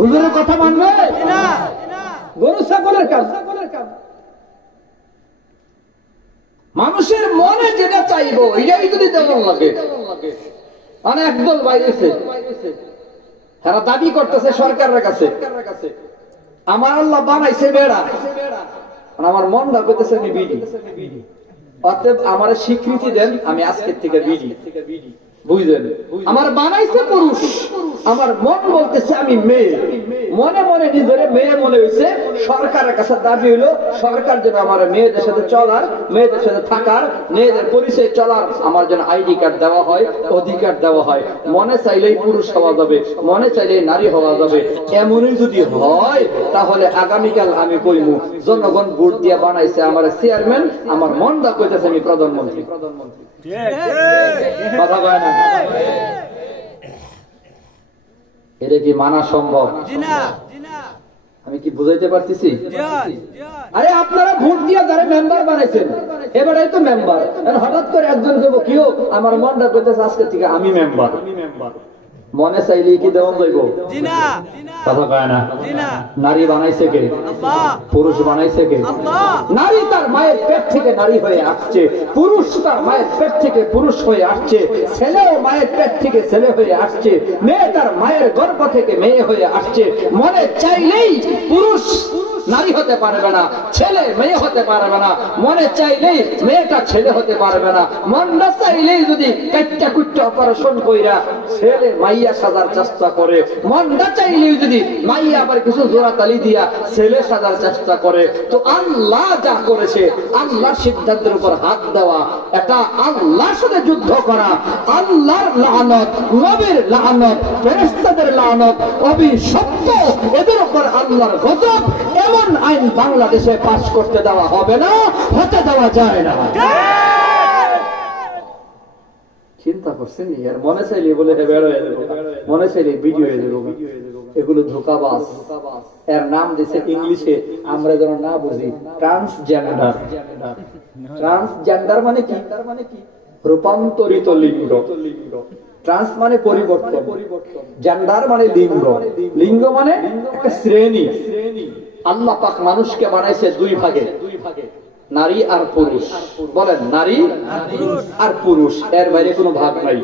হুজুরের কথা মানবে না। গরু ছাগলের কাজ। মানুষের মনে যেটা চাইবো এটাই যদি দেওয়ার লাগে। মানে একদল বাইরেছে, তারা দাবি করতেছে সরকারের কাছে, আমার আল্লাহ বানাইছে বেড়া, আমার মন ডাকতেছে আমি বিডি, অতএব আমার স্বীকৃতি দেন, আমি আজকের থেকে বিডি। বুঝলেন? আমার বানাইছে পুরুষ, আমার মন বলতেছে আমি মেয়ে, মনে মনে নিজের মেয়ে মনে হয়েছে। সরকারের কাছে দাবি হইলো সরকার যেন আমার মেয়েদের সাথে চলার, মেয়েদের সাথে থাকার, মেয়েদের পরিচয় চলার আমার যেন আইডি কার্ড দেওয়া হয়, অধিকার দেওয়া হয়। মনে চাইলেই পুরুষ হওয়া যাবে, মনে চাইলেই নারী হওয়া যাবে। এমনই যদি হয় তাহলে আগামীকাল আমি কইমু জনগণ ভোট দিয়ে বানাইছে আমার চেয়ারম্যান, আমার মন দা কইতেছে আমি প্রধানমন্ত্রী। কথা কয় না? এটা কি মানা সম্ভব? আমি কি বুঝাইতে পারতেছি? আরে আপনারা ভোট দিয়ে যারা মেম্বার বানাইছেন, এবারে তো মেম্বার, হঠাৎ করে একজন দেবো কেউ আমার মনটা করতেছে আজকে থেকে আমি মেম্বার। মনে চাইলে কি দেওয়া যাইব? কথা কয় না? নারী বানাইছে কে? পুরুষ বানাইছে কে? নারী তার মায়ের পেট থেকে নারী হয়ে আসছে, পুরুষ তার মায়ের পেট থেকে পুরুষ হয়ে আসছে, ছেলেও মায়ের পেট থেকে ছেলে হয়ে আসছে, মেয়ে তার মায়ের গর্ভ থেকে মেয়ে হয়ে আসছে। মনে চাইলেই পুরুষ নারী হতে পারবে না, ছেলে মেয়ে হতে পারবে না। মনে চাইলেই মেয়েটা ছেলে হতে পারবে না। মন না চাইলেই যদি কাটটা কুট্টা অপারেশন কইরা ছেলে মাইয়া সাজার চেষ্টা করে, মন না চাইলেই যদি মাইয়া আবার কিছু জোড়াতালি দিয়া ছেলে সাজার চেষ্টা করে, তো আল্লাহ যা করেছে, আল্লাহর সিদ্ধান্তের উপর হাত দেওয়া, এটা আল্লাহর সাথে যুদ্ধ করা। আল্লাহর লানত, নবীর লানত, ফেরেশতাদের লানত, অভিশপ্ত, এদের উপর আল্লাহর গজব। এমন আইন বাংলাদেশে পাস করতে দেওয়া হবে না, হতে দেওয়া যায় না। চিন্তা করছেন? এর মনে চাইলে বলে বের হয়ে যাবো, মনে চাইলে ভিডিও হয়ে যাবো। এগুলো ধোঁকাবাজ। এর নাম দিয়েছে ইংলিশে, আমরা যেন না বুঝি, ট্রান্সজেন্ডার। ট্রান্সজেন্ডার মানে কি? রূপান্তরিত লিঙ্গ। ট্রান্স মানে পরিবর্তন, জেন্ডার মানে লিঙ্গ। লিঙ্গ মানে একটা শ্রেণী। আল্লাহ পাক মানুষকে বানাইছে 2 ভাগে, নারী আর পুরুষ। বলেন নারী আর পুরুষ, এর বাইরে কোনো ভাগ নাই।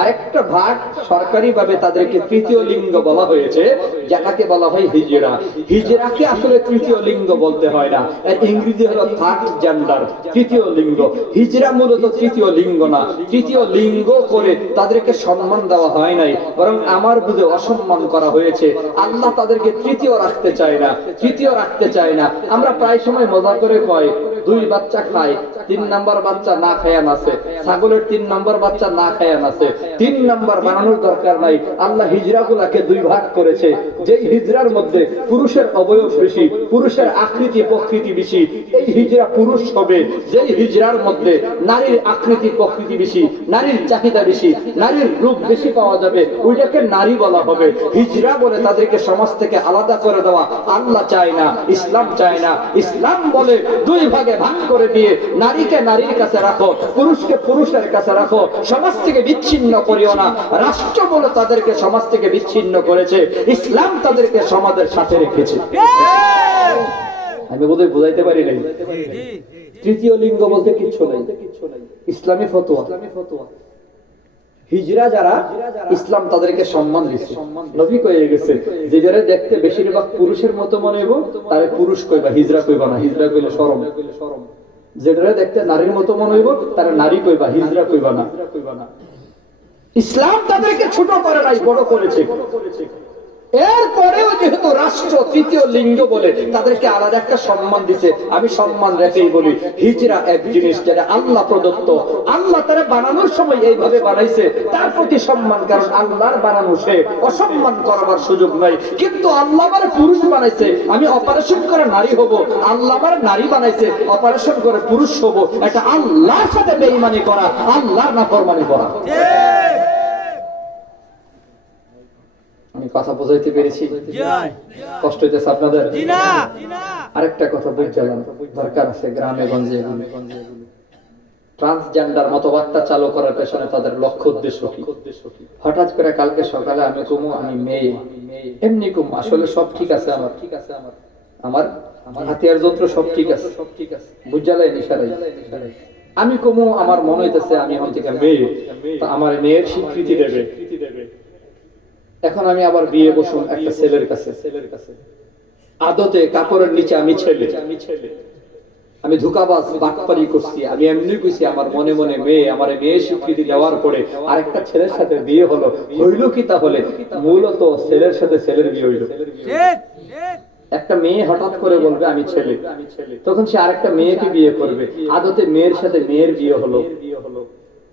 আরেকটা ভাগ সরকারি ভাবে তাদেরকে তৃতীয় লিঙ্গ বলা হয়েছে, যেটাকে বলা হয় হিজরা। হিজরাকে আসলে তৃতীয় লিঙ্গ বলতে হয় না, এর ইংরেজি হলো থার্ড জেন্ডার, তৃতীয় লিঙ্গ। হিজরা মূলত তৃতীয় লিঙ্গ না। তৃতীয় লিঙ্গ করে তাদেরকে সম্মান দেওয়া হয় নাই, বরং আমার বুঝে অসম্মান করা হয়েছে। আল্লাহ তাদেরকে তৃতীয় রাখতে চায় না, তৃতীয় রাখতে চায় না। আমরা প্রায় সময় মজা করে কয় 2 বাচ্চা খায়, 3 নাম্বার বাচ্চা না খায়া নাছে, ছাগলের 3 নাম্বার বাচ্চা না খায়া নাছে, 3 নাম্বার বানানোর দরকার নাই। আল্লাহ হিজরাগুলাকে 2 ভাগ করেছে। যেই হিজরার মধ্যে পুরুষের অবয়ব বেশি, পুরুষের আকৃতি প্রকৃতি বেশি, এই হিজরা পুরুষ হবে। যেই হিজরার মধ্যে নারীর আকৃতি প্রকৃতি বেশি, নারীর চাহিদা বেশি, নারীর রূপ বেশি পাওয়া যাবে, ওইটাকে নারী বলা হবে। হিজরা বলে তাদেরকে সমাজ থেকে আলাদা করে দেওয়া আল্লাহ চায় না, ইসলাম চায় না। ইসলাম বলে 2 ভাগে ভাগ করে দিয়ে নারীকে নারীর কাছে রাখো, পুরুষকে পুরুষের কাছে রাখো, সমাজ থেকে বিচ্ছিন্ন করিও না। রাষ্ট্র বলে তাদেরকে সমাজ থেকে বিচ্ছিন্ন করেছে, ইসলাম তাদেরকে সমাজের সাথে রেখেছে। আমি বোধহয় বুঝাইতে পারি নাই। তৃতীয় লিঙ্গ বলতে কিচ্ছু নাই, ইসলামী ফতোয়া। হিজরা যারা, ইসলাম তাদেরকে সম্মান দিচ্ছে। নবী কয়ে গেছে যে যারা দেখতে বেশিরভাগ পুরুষের মতো মনে হইব তারে পুরুষ কইবা, হিজরা কইবা না। হিজরা কইলে শরম। যেটা দেখতে নারীর মতো মনে হইব তারা নারী কইবা, হিজরা কইবা না। ইসলাম তাদেরকে ছোট করে নাই, বড় করেছে। এরপরেও যেহেতু রাষ্ট্র তৃতীয় লিঙ্গ বলে তাদেরকে আলাদা একটা সম্মান দিছে। আমি সম্মান রেখেই বলি, হিজরা এক জিনিস যেটা আল্লাহ প্রদত্ত। আল্লাহ তারা বানানোর সময় এইভাবে বানাইছে, তার প্রতি সম্মান, কারণ আল্লাহর বানানো সে অসম্মান করবার সুযোগ নাই। কিন্তু আল্লাহ আমার পুরুষ বানাইছে, আমি অপারেশন করে নারী হব। আল্লাহ আমার নারী বানাইছে, অপারেশন করে পুরুষ হব। এটা আল্লাহর সাথে বেঈমানি করা, আল্লাহর নাফরমানি করা। আমি কথা বোঝাইতে পেরেছি? কষ্ট হইতেছে আপনাদের? আরেকটা কথা বুঝলাম, দরকার আছে গ্রামে গঞ্জে ট্রান্সজেন্ডার মতবাদটা চালু করার পেছনে তাদের লক্ষ্য উদ্দেশ্য কি? হঠাৎ করে কালকে সকালে আমি কমু আমি মেয়ে, এমনি কমু, আসলে সব ঠিক আছে, আমার ঠিক আছে, আমার হাতিয়ার যন্ত্র সব ঠিক আছে, বুঝালাই নিশারাই। আমি কমু আমার মনে হইতেছে আমি এখন থেকে মেয়ে, আমার মেয়ের স্বীকৃতি দেবে। এখন আমি আবার বিয়ে বসুন একটা ছেলের কাছে, আদতে কাপড়ের নিচে আমি ছেলে, আমি ধোঁকাবাজ বাটপারি করছি, আমি এমনি কইছি আমার মনে মনে মেয়ে, আমার মেয়ে স্বীকৃতি দেওয়ার পরে আরেকটা ছেলের সাথে বিয়ে হলো। হইল কি? তাহলে মূলত ছেলের সাথে ছেলের বিয়ে হইল। একটা মেয়ে হঠাৎ করে বলবে আমি ছেলে, তখন সে আরেকটা মেয়েকে বিয়ে করবে। আদতে মেয়ের সাথে মেয়ের বিয়ে হলো।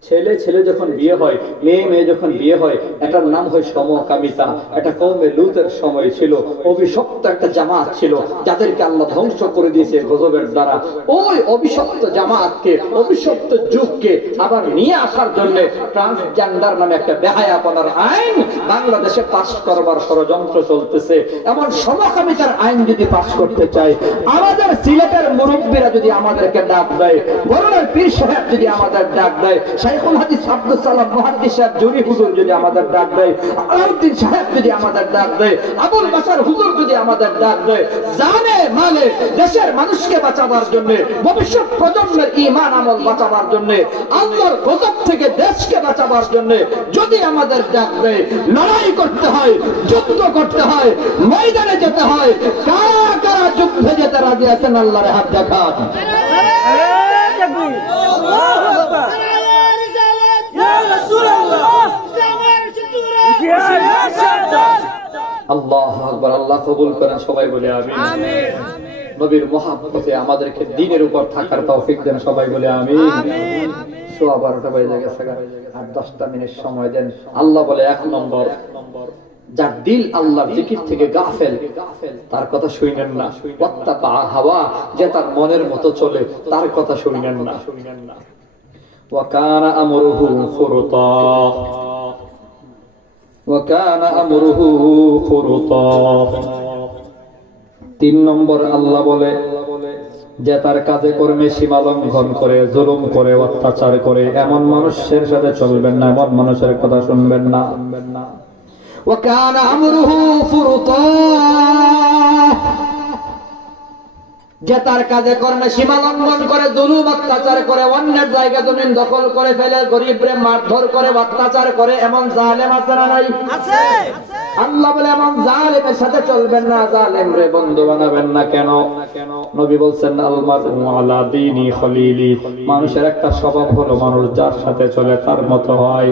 ছেলে ছেলে যখন বিয়ে হয়, মেয়ে মেয়ে যখন বিয়ে হয়, এটার নাম হয় সমকামিতা। এটা কওমে লূতের সময় ছিল, অভিশপ্ত একটা জামাত ছিল যাদেরকে আল্লাহ ধ্বংস করে দিয়েছে গজবের দ্বারা। ওই অভিশপ্ত জামাতকে, অভিশপ্ত যুগকে আবার নিয়ে আসার জন্য ট্রান্সজেন্ডার নামে একটা বেহায়াপনার আইন বাংলাদেশে পাস করবার ষড়যন্ত্র চলতেছে। এমন সমকামিতার আইন যদি পাস করতে চায়, আমাদের সিলেটের মুরব্বীরা যদি আমাদেরকে ডাক দেয়, বরুণের পীর সাহেব যদি আমাদের ডাক দেয়, শাইখুল হাদিস আব্দুল সালাম মুহাদ্দিস সাহেব জুরি হুজুর যদি আমাদের ডাক দেয়, আলাউদ্দিন সাহেব যদি আমাদের ডাক দেয়, আবুল বাশার হুজুর যদি আমাদের ডাক দেয়, জানে মানে দেশের মানুষকে বাঁচাবার জন্য, ভবিষ্যৎ প্রজন্মের ঈমান আমল বাঁচাবার জন্য, আল্লাহর গজব থেকে দেশকে বাঁচাবার জন্য যদি আমাদের ডাক দেয়, লড়াই করতে হয়, যুদ্ধ করতে হয়, ময়দানে যেতে হয়। কারা কারা যুদ্ধে যেতে রাজি আছেন? আল্লাহর হাত দেখান। আল্লাহু আকবার। আল্লাহ কবুল করেন, সবাই বলে আমিন। নবীর মহব্বতে আমাদেরকে দ্বীনের উপর থাকার তৌফিক দেন, সবাই বলে আমিন। 12:15 বেজে গেছে, আর 10টা মিনিট সময় দেন। আল্লাহ বলে 1 নম্বর, যার দিল আল্লাহর জিকির থেকে গাফেল, তার কথা শুনেন না। ওয়াত্তাবা হাওয়া, যে তার মনের মতো চলে, তার কথা শুনেন না। ওয়া কানা আমরুহু ফুরতা, ওয়া কানা আমরুহু ফুরতা। 3 নম্বর আল্লাহ বলে, যে তার কাজে কর্মে সীমা লঙ্ঘন করে, জুলুম করে, অত্যাচার করে, এমন মানুষের সাথে চলবেন না, এমন মানুষের কথা শুনবেন না। ওয়া কানা আমরুহু ফুরতা, যে তার কাজে কর্মে সীমা লঙ্ঘন করে, জুলুম অত্যাচার করে, অন্যের জায়গা জমিন দখল করে ফেলে, গরিবরে মারধর করে, অত্যাচার করে, এমন জালেম আছে না নাই? আছে। আল্লাহ বলে এমন জালেমের সাথে চলবেন না, জালেম রে বন্ধু বানাবেন না। কেন? নবী বলছেন আল মারউ আলা দীনি খলিলি, মানুষের একটা স্বভাব হলো মানুষ যার সাথে চলে তার মতো হয়।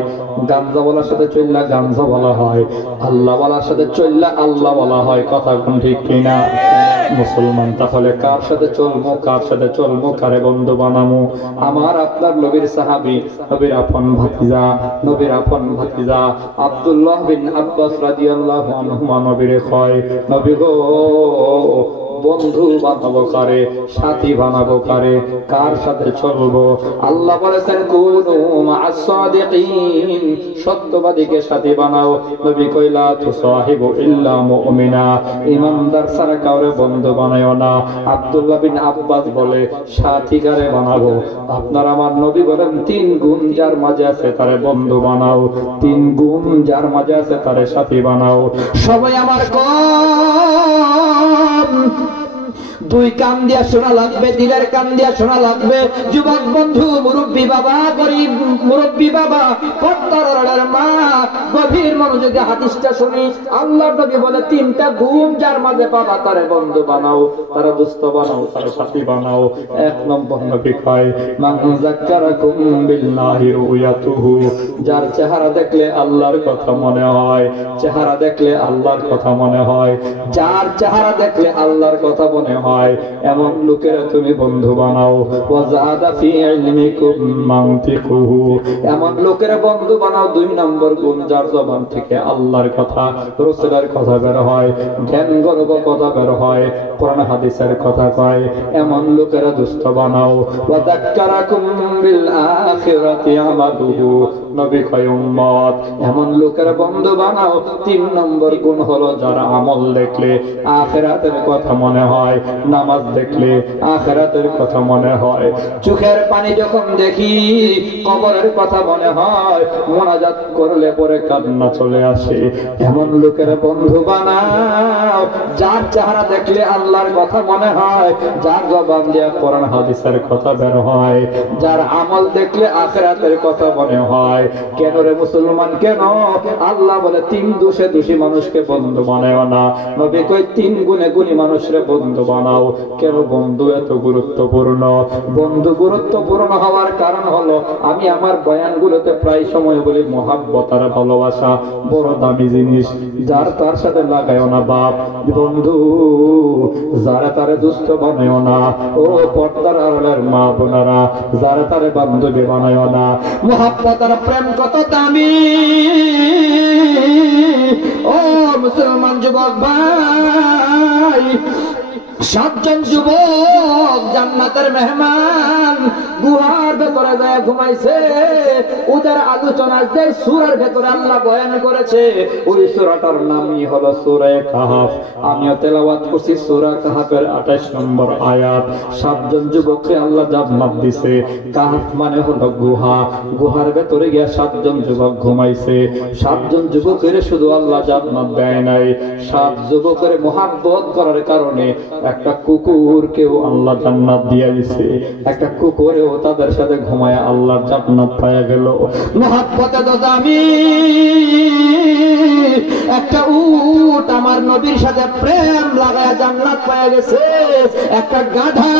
গাঞ্জা বলার সাথে চললা গাঞ্জা বলা হয়, আল্লাহ বলার সাথে চললা আল্লাহ বলা হয়। কথা কোন ঠিক কিনা? মুসলমান তাহলে কার সাথে চলবো, কার সাথে চলবো, কারে বন্ধু বানাবো? আমার আপনার নবীর সাহাবী, নবীর আপন ভাতিজা, নবীর আপন ভাতিজা আব্দুল্লাহ বিন আব্বাস রাদিয়াল্লাহু আনহুমা নবীরে কয়, নবী গো বন্ধু বানাবো কারে, সাথী বানাবো কারে, কার সাথে চলবো? আল্লাহ বলেছেন কুনু মা'আস সাদিকিন, সত্যবাদীকে সাথী বানাও। নবী কইলা তুসাহিবু ইল্লা মুমিনা, ইমানদার ছাড়া কাউরে বন্ধু বানায়ও না। আব্দুল্লাহ বিন আব্বাস বলে সাথী কারে বানাবো? আপনার আমার নবী বলেন 3 গুণ যার মাঝে আছে তারে বন্ধু বানাও, 3 গুণ যার মাঝে আছে তারে সাথী বানাও। সবাই আমার দুই কান দিয়া শোনা লাগবে, দিলের কান দিয়া শোনা লাগবে। যুবক বন্ধু, মুরব্বী বাবা, গরিব মুরব্বী বাবা, পর্দার মা, গভীর মনোযোগে হাদিসটা শুনি। আল্লাহর নবী বলে 3টা গুণ যার মাঝে পাবা তারে বন্ধু বানাও, তারে দোস্ত বানাও, তারে সাথী বানাও। 1 নম্বর নবী কয় মান যাক্কারাকুম বিল্লাহি রুয়াতুহু, যার চেহারা দেখলে আল্লাহর কথা মনে হয়, চেহারা দেখলে আল্লাহর কথা মনে হয়, যার চেহারা দেখলে আল্লাহর কথা মনে হয়, এমন লোকের তুমি বন্ধু বানাও। ওয়াজাদা ফি ইলমিকুম মানতিকুহু, এমন লোকের বন্ধু বানাও। 2 নম্বর গুণ যার জবান থেকে আল্লাহর কথা, রাসূলের কথা বের হয়, জ্ঞান গর্ব কথা বের হয়, কোরআন হাদিসের কথা কয়, এমন লোকের দোস্ত বানাও। ওয়া যাক্কারাকুম বিল আখিরাতি আমাদুহু, নবী কয় উম্মত এমন লোকের বন্ধু বানাও। 3 নম্বর গুণ হলো যার আমল দেখলে আখিরাতের কথা মনে হয়, নামাজ দেখলে আখিরাতের কথা মনে হয়, চোখের পানি যখন দেখি কবরের কথা মনে হয়, মুনাজাত করলে পরে কান্না চলে আসে, এমন লোকের বন্ধু বানাও। যার চেহারা দেখলে আল্লাহর কথা মনে হয়, যার জবান দিয়ে কোরআন হাদিসের কথা বের হয়, যার আমল দেখলে আখিরাতের কথা মনে হয়। কেন রে মুসলমান, কেন? আল্লাহ বলে 3 দোষে দোষী মানুষকে বন্ধু বানাও না। নবী কই 3 গুণে গুণী মানুষের বন্ধু বানাও। কেন বন্ধু এত গুরুত্বপূর্ণ? বন্ধু গুরুত্বপূর্ণ হওয়ার কারণ হলো, আমি আমার বয়ানগুলোতে প্রায় সময় বলি মহাব্বত আর ভালোবাসা বড় দামি জিনিস, যার তার সাথে লাগায়ও না বাপ বন্ধু, যারা তারে দুস্থ বানায়ও না। ও পর্দার আড়ালের মা বোনেরা, যারা তারে বান্ধবী বানায়ও না। মহাব্বত আর প্রেম কত দামি! ও মুসলমান যুবক ভাই, 7 জন যুবক জান্নাতের মেহমান গুহার ভেতরে যায় ঘুমাইছে। ওদের আলোচনার যে সূরার ভেতরে আল্লাহ বয়ান করেছে, ওই সূরাটার নামই হলো সূরা কাহাফ। আমিও তেলাওয়াত করছি সূরা কাহাফের 28 নম্বর আয়াত। 7 জন যুবককে আল্লাহ জান্নাত দিছে। কাহাফ মানে হলো গুহা, গুহার ভেতরে গিয়া 7 জন যুবক ঘুমাইছে। 7 জন যুবকের শুধু আল্লাহ জান্নাত দেয় নাই, 7 যুবকের মুহাব্বত করার কারণে একটা কুকুরকেও আল্লাহ জান্নাত দিয়ে দিয়েছে। একটা কুকুরেও তাদের সাথে ঘুমায় আল্লাহ জান্নাত পায়া গেল। মুহাব্বতে তো দামি। একটা উট আমার নবীর সাথে প্রেম লাগায় জান্নাত পায়া গেছে। একটা গাধা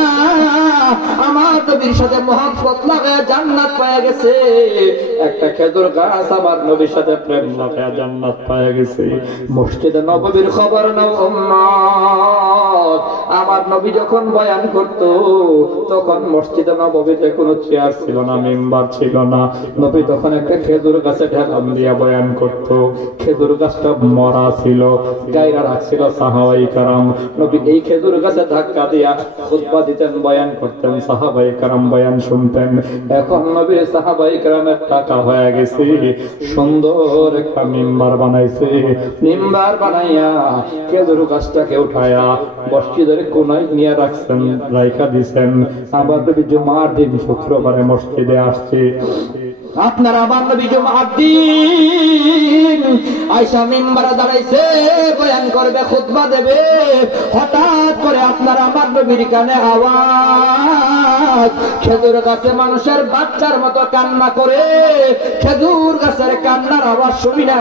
আমার নবীর সাথে মুহাব্বত লাগায় জান্নাত পায়া গেছে। একটা খেজুর গাছ আমার নবীর সাথে প্রেম লাগায় জান্নাত পায়া গেছে। মসজিদে নববীর খবর নাও উম্মত, আমার নবী যখন বয়ান করত তখন মসজিদে নববীতে কোনো চেয়ার ছিল না, মেম্বার ছিল না। নবী তখন একটা খেজুর গাছে ঢেলাম দিয়া বয়ান করত। খেজুর গাছটা মরা ছিল, গায়রা রাখছিল সাহাবায়ে কেরাম। নবী এই খেজুর গাছে ধাক্কা দিয়া খুতবা দিতেন, বয়ান করতেন, সাহাবায়ে কেরাম বয়ান শুনতেন। এখন নবীর সাহাবায়ে কেরামের টাকা হয়ে গেছে, সুন্দর একটা মেম্বার বানাইছে। মেম্বার বানাইয়া খেজুর গাছটাকে উঠায়া মসজিদের কোনায় নিয়ে রাখছেন, রাইখা দিছেন। আবার নবী জুমার দিন শুক্রবারে মসজিদে আসছে। আপনার আবার নবী জুমার দিন আয়েশা মিম্বারে দাঁড়াইছে, বয়ান করবে, খুতবা দেবে। হঠাৎ করে আপনার আমার নবীর কানে আওয়াজ, খেজুর গাছে মানুষের বাচ্চার মতো কান্না করে। খেজুর গাছের কান্নার আওয়াজ শুনি না।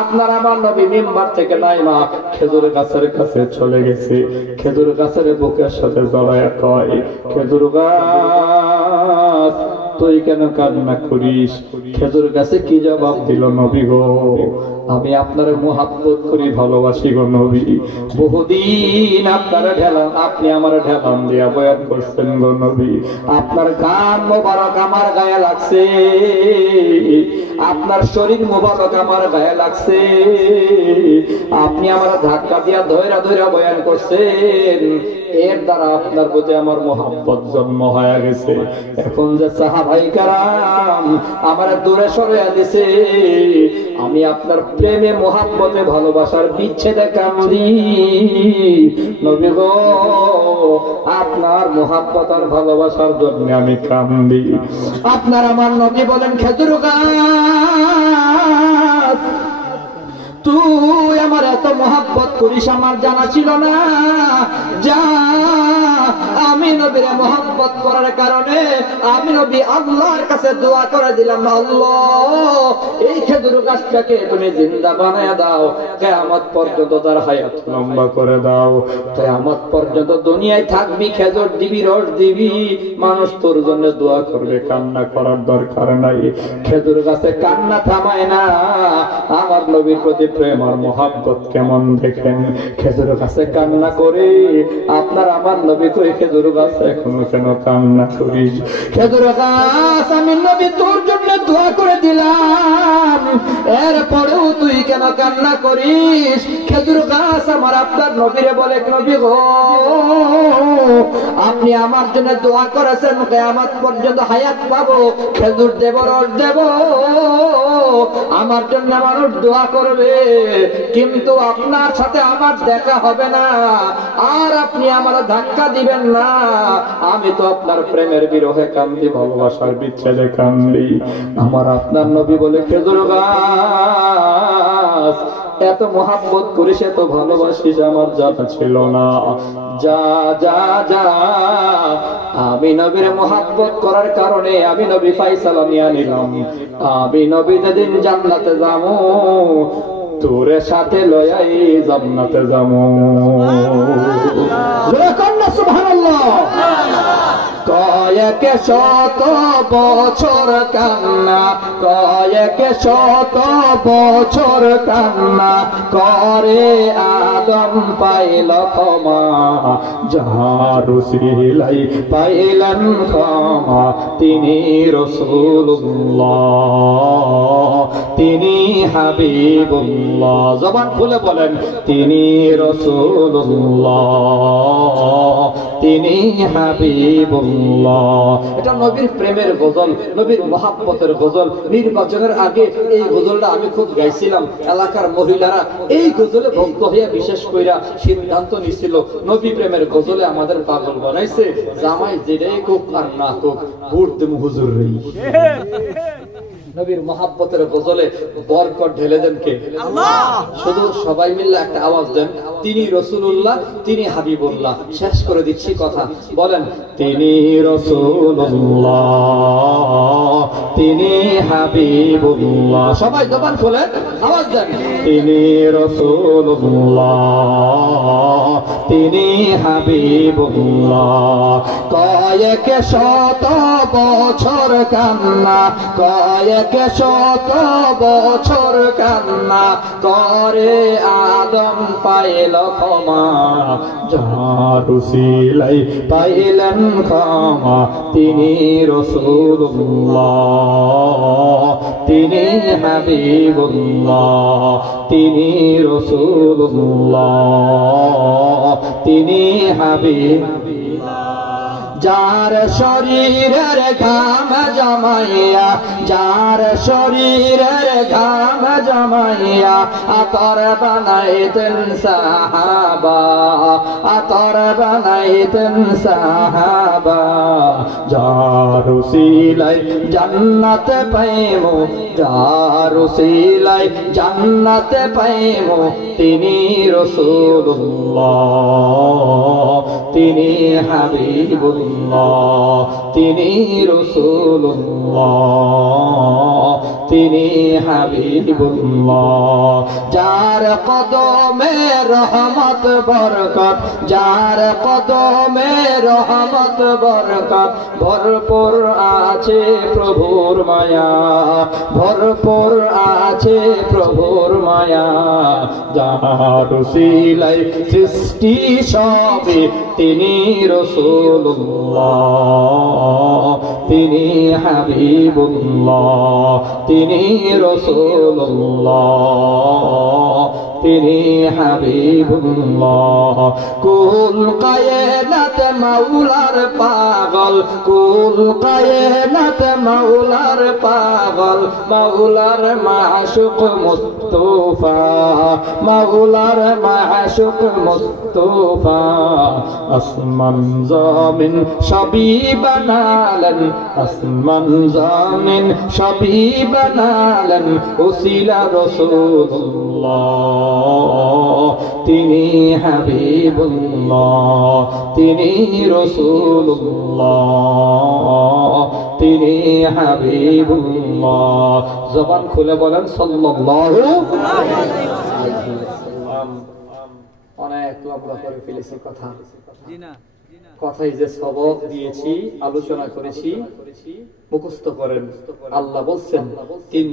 আপনার আমার নবী মিম্বার থেকে নাইমা খেজুর গাছের কাছে চলে গেছে। খেজুর গাছের বুকের সাথে জড়ায় কয়, খেজুর গাছ তুই কেন কান্না করিস? খেজুর গাছে কি জবাব দিল নবী গো? আমি আপনার মুহাব্বত করি, ভালোবাসি গো নবী। বহুদিন আপনারা ঢেলাম, আপনি আমার ঢেলাম দিয়া বয়ান করছেন গো নবী। আপনার গান মোবারক আমার গায়ে লাগছে, আপনার শরীর মোবারক আমার গায়ে লাগছে। আপনি আমার ধাক্কা দিয়া ধৈরা ধৈরা বয়ান করছেন, এর দ্বারা আপনার প্রতি আমার মোহাব্বত জন্ম হয়ে গেছে। এখন যে সাহাবাই কারাম আমার দূরে সরাইয়া দিছে, আমি আপনার প্রেমে মোহাব্বতে ভালোবাসার বিচ্ছেদে কান্দি। নবী গো, আপনার মোহাব্বত আর ভালোবাসার জন্য আমি কান্দি। আপনার আমার নবী বলেন, খেজুর গাছ তুই আমার এত মোহাব্বত করিস আমার জানা ছিল না। যা, আমি নবীর মোহাব্বত করার কারণে আমি নবী আল্লাহর কাছে দোয়া করে দিলাম, আল্লাহ এই খেজুর গাছটাকে তুমি জিন্দা বানায় দাও, কিয়ামত পর্যন্ত তার হায়াত লম্বা করে দাও। কিয়ামত পর্যন্ত দুনিয়ায় থাকবি, খেজুর দিবি, রস দিবি, মানুষ তোর জন্য দোয়া করবে, কান্না করার দরকার নাই। খেজুর গাছে কান্না থামায় না। আমার নবীর প্রতি প্রেম আর মোহাব্বত কেমন দেখেন, খেজুর গাছে কান্না করে। আপনার আমার নবী কই, খেজুর গাছ এখনো কেন কান্না করিস? খেজুর গাছ আমি নবী তোর জন্য দোয়া করে দিলাম, এরপরেও তুই কেন কান্না করিস? খেজুর গাছ আমার আপনার নবীরে বলে, নবী গো, আপনি আমার জন্য দোয়া করেছেন, কিয়ামত পর্যন্ত হায়াত পাবো, খেজুর দেব, রস দেব, আমার জন্য মানুষ দোয়া করবে, কিন্তু আপনার সাথে আমার দেখা হবে না, আর আপনি আমার ধাক্কা দিবেন না। আমি তো আপনার প্রেমের বিরহে কান্দি, ভালোবাসার বিচ্ছেদে কান্দি। আমার আপনার নবী বলে, খেজুর গাছ এত মোহাব্বত করিস, এত ভালোবাসিস, আমার জানা ছিল না। যা যা যা, আমি নবীর মোহাব্বত করার কারণে আমি নবী ফায়সালা নিয়ে নিলাম। আমি নবী যেদিন জান্নাতে যাবো, তোর সাথে লয়াই জান্নাতে যাবো। সুবহানাল্লাহ। কয়েক শত বছর কান্না, কয়েক শত বছর কান্না করে আদম পাইল ক্ষমা, যার উসিলাই পাইলেন ক্ষমা, তিনি রাসূলুল্লাহ, তিনি হাবিবুল্লাহ। জবান খুলে বলেন, তিনি রাসূলুল্লাহ, তিনি হাবিবুল্লাহ। এটা নবীর প্রেমের গজল, নবীর মহাব্বতের গজল। নির্বাচনের আগে এই গজলটা আমি খুব গাইছিলাম। এলাকার মহিলারা এই গজলে ভক্ত হইয়া বিশেষ কইরা সিদ্ধান্ত নিছিল, নবী প্রেমের গজলে আমাদের পাগল বানাইছে, জামাই যেটাই কোক আর না কোক, ভোট দেব হুজুর রে। নবীর মহাব্বতের গজলে বরকত ঢেলে দেন কে? আল্লাহ। শুধু সবাই মিলে একটা আওয়াজ দেন, তিনি রাসূলুল্লাহ, তিনি হাবিবুল্লাহ। শেষ করে দিচ্ছি কথা, বলেন, তিনি রাসূলুল্লাহ, তিনি হাবিবুল্লাহ। সবাই জবান খোলেন, আওয়াজ দেন, তিনি রাসূলুল্লাহ, তিনি হাবিবুল্লাহ। কয়েক শত বছর কান্না, কয়েক শত বছর কান্না করে আদম পাইল ক্ষমা, যার উসিলাই পাইলেন ক্ষমা, তিনি রাসূলুল্লাহ, তিনি হাবিবুল্লাহ, তিনি রাসূলুল্লাহ, তিনি হাবিবুল্লাহ। যার শরীরের ঘাম জমাইয়া, যার শরীরের ঘাম জমাইয়া আতর বানাইতেন সাহাবা, আতর বানাইতেন সাহাবা, যার উসিলাই জান্নাতে পাইমু, যার উসিলাই জান্নাতে পাইমু, তিনি রাসূলুল্লাহ, তিনি হাবিবুল্লাহ, তিনি রাসূলুল্লাহ, তিনি হাবিবুল্লাহ। যার কদমে রহমত বরকত, যার কদমে রহমত বরকত, ভরপুর আছে প্রভুর মায়া, ভরপুর আছে প্রভুর মায়া। যাহার উসিলায় সৃষ্টি সবে তিনি রাসূলুল্লাহ, তিনি হাবিবুল্লাহ, তিনি রাসূলুল্লাহ, তিনি হাবিবুল্লাহ। কুল কায়নাত মাওলার পাগল, কুল কায়নাত মাওলার পাগল, মাওলার মাশুক মুস্তাফা, মাওলার মাশুক মুস্তাফা। আসমান জমিন সবই বানালেন, আসমান জমিন সবই বানালেন উসিলা রাসূলুল্লাহ, তিনি হাবিবুল্লাহ, তিনি রাসূলুল্লাহ, তিনি হাবিবুল্লাহ। জবান খুলে বলেন সাল্লাল্লাহু আলাইহি ওয়াসাল্লাম। অনেক লম্বা করে ফেলেছি কথা, কথাই যে সবক দিয়েছি, আলোচনা করেছি, মুখস্থ করেন। আল্লাহ বলছেন তিন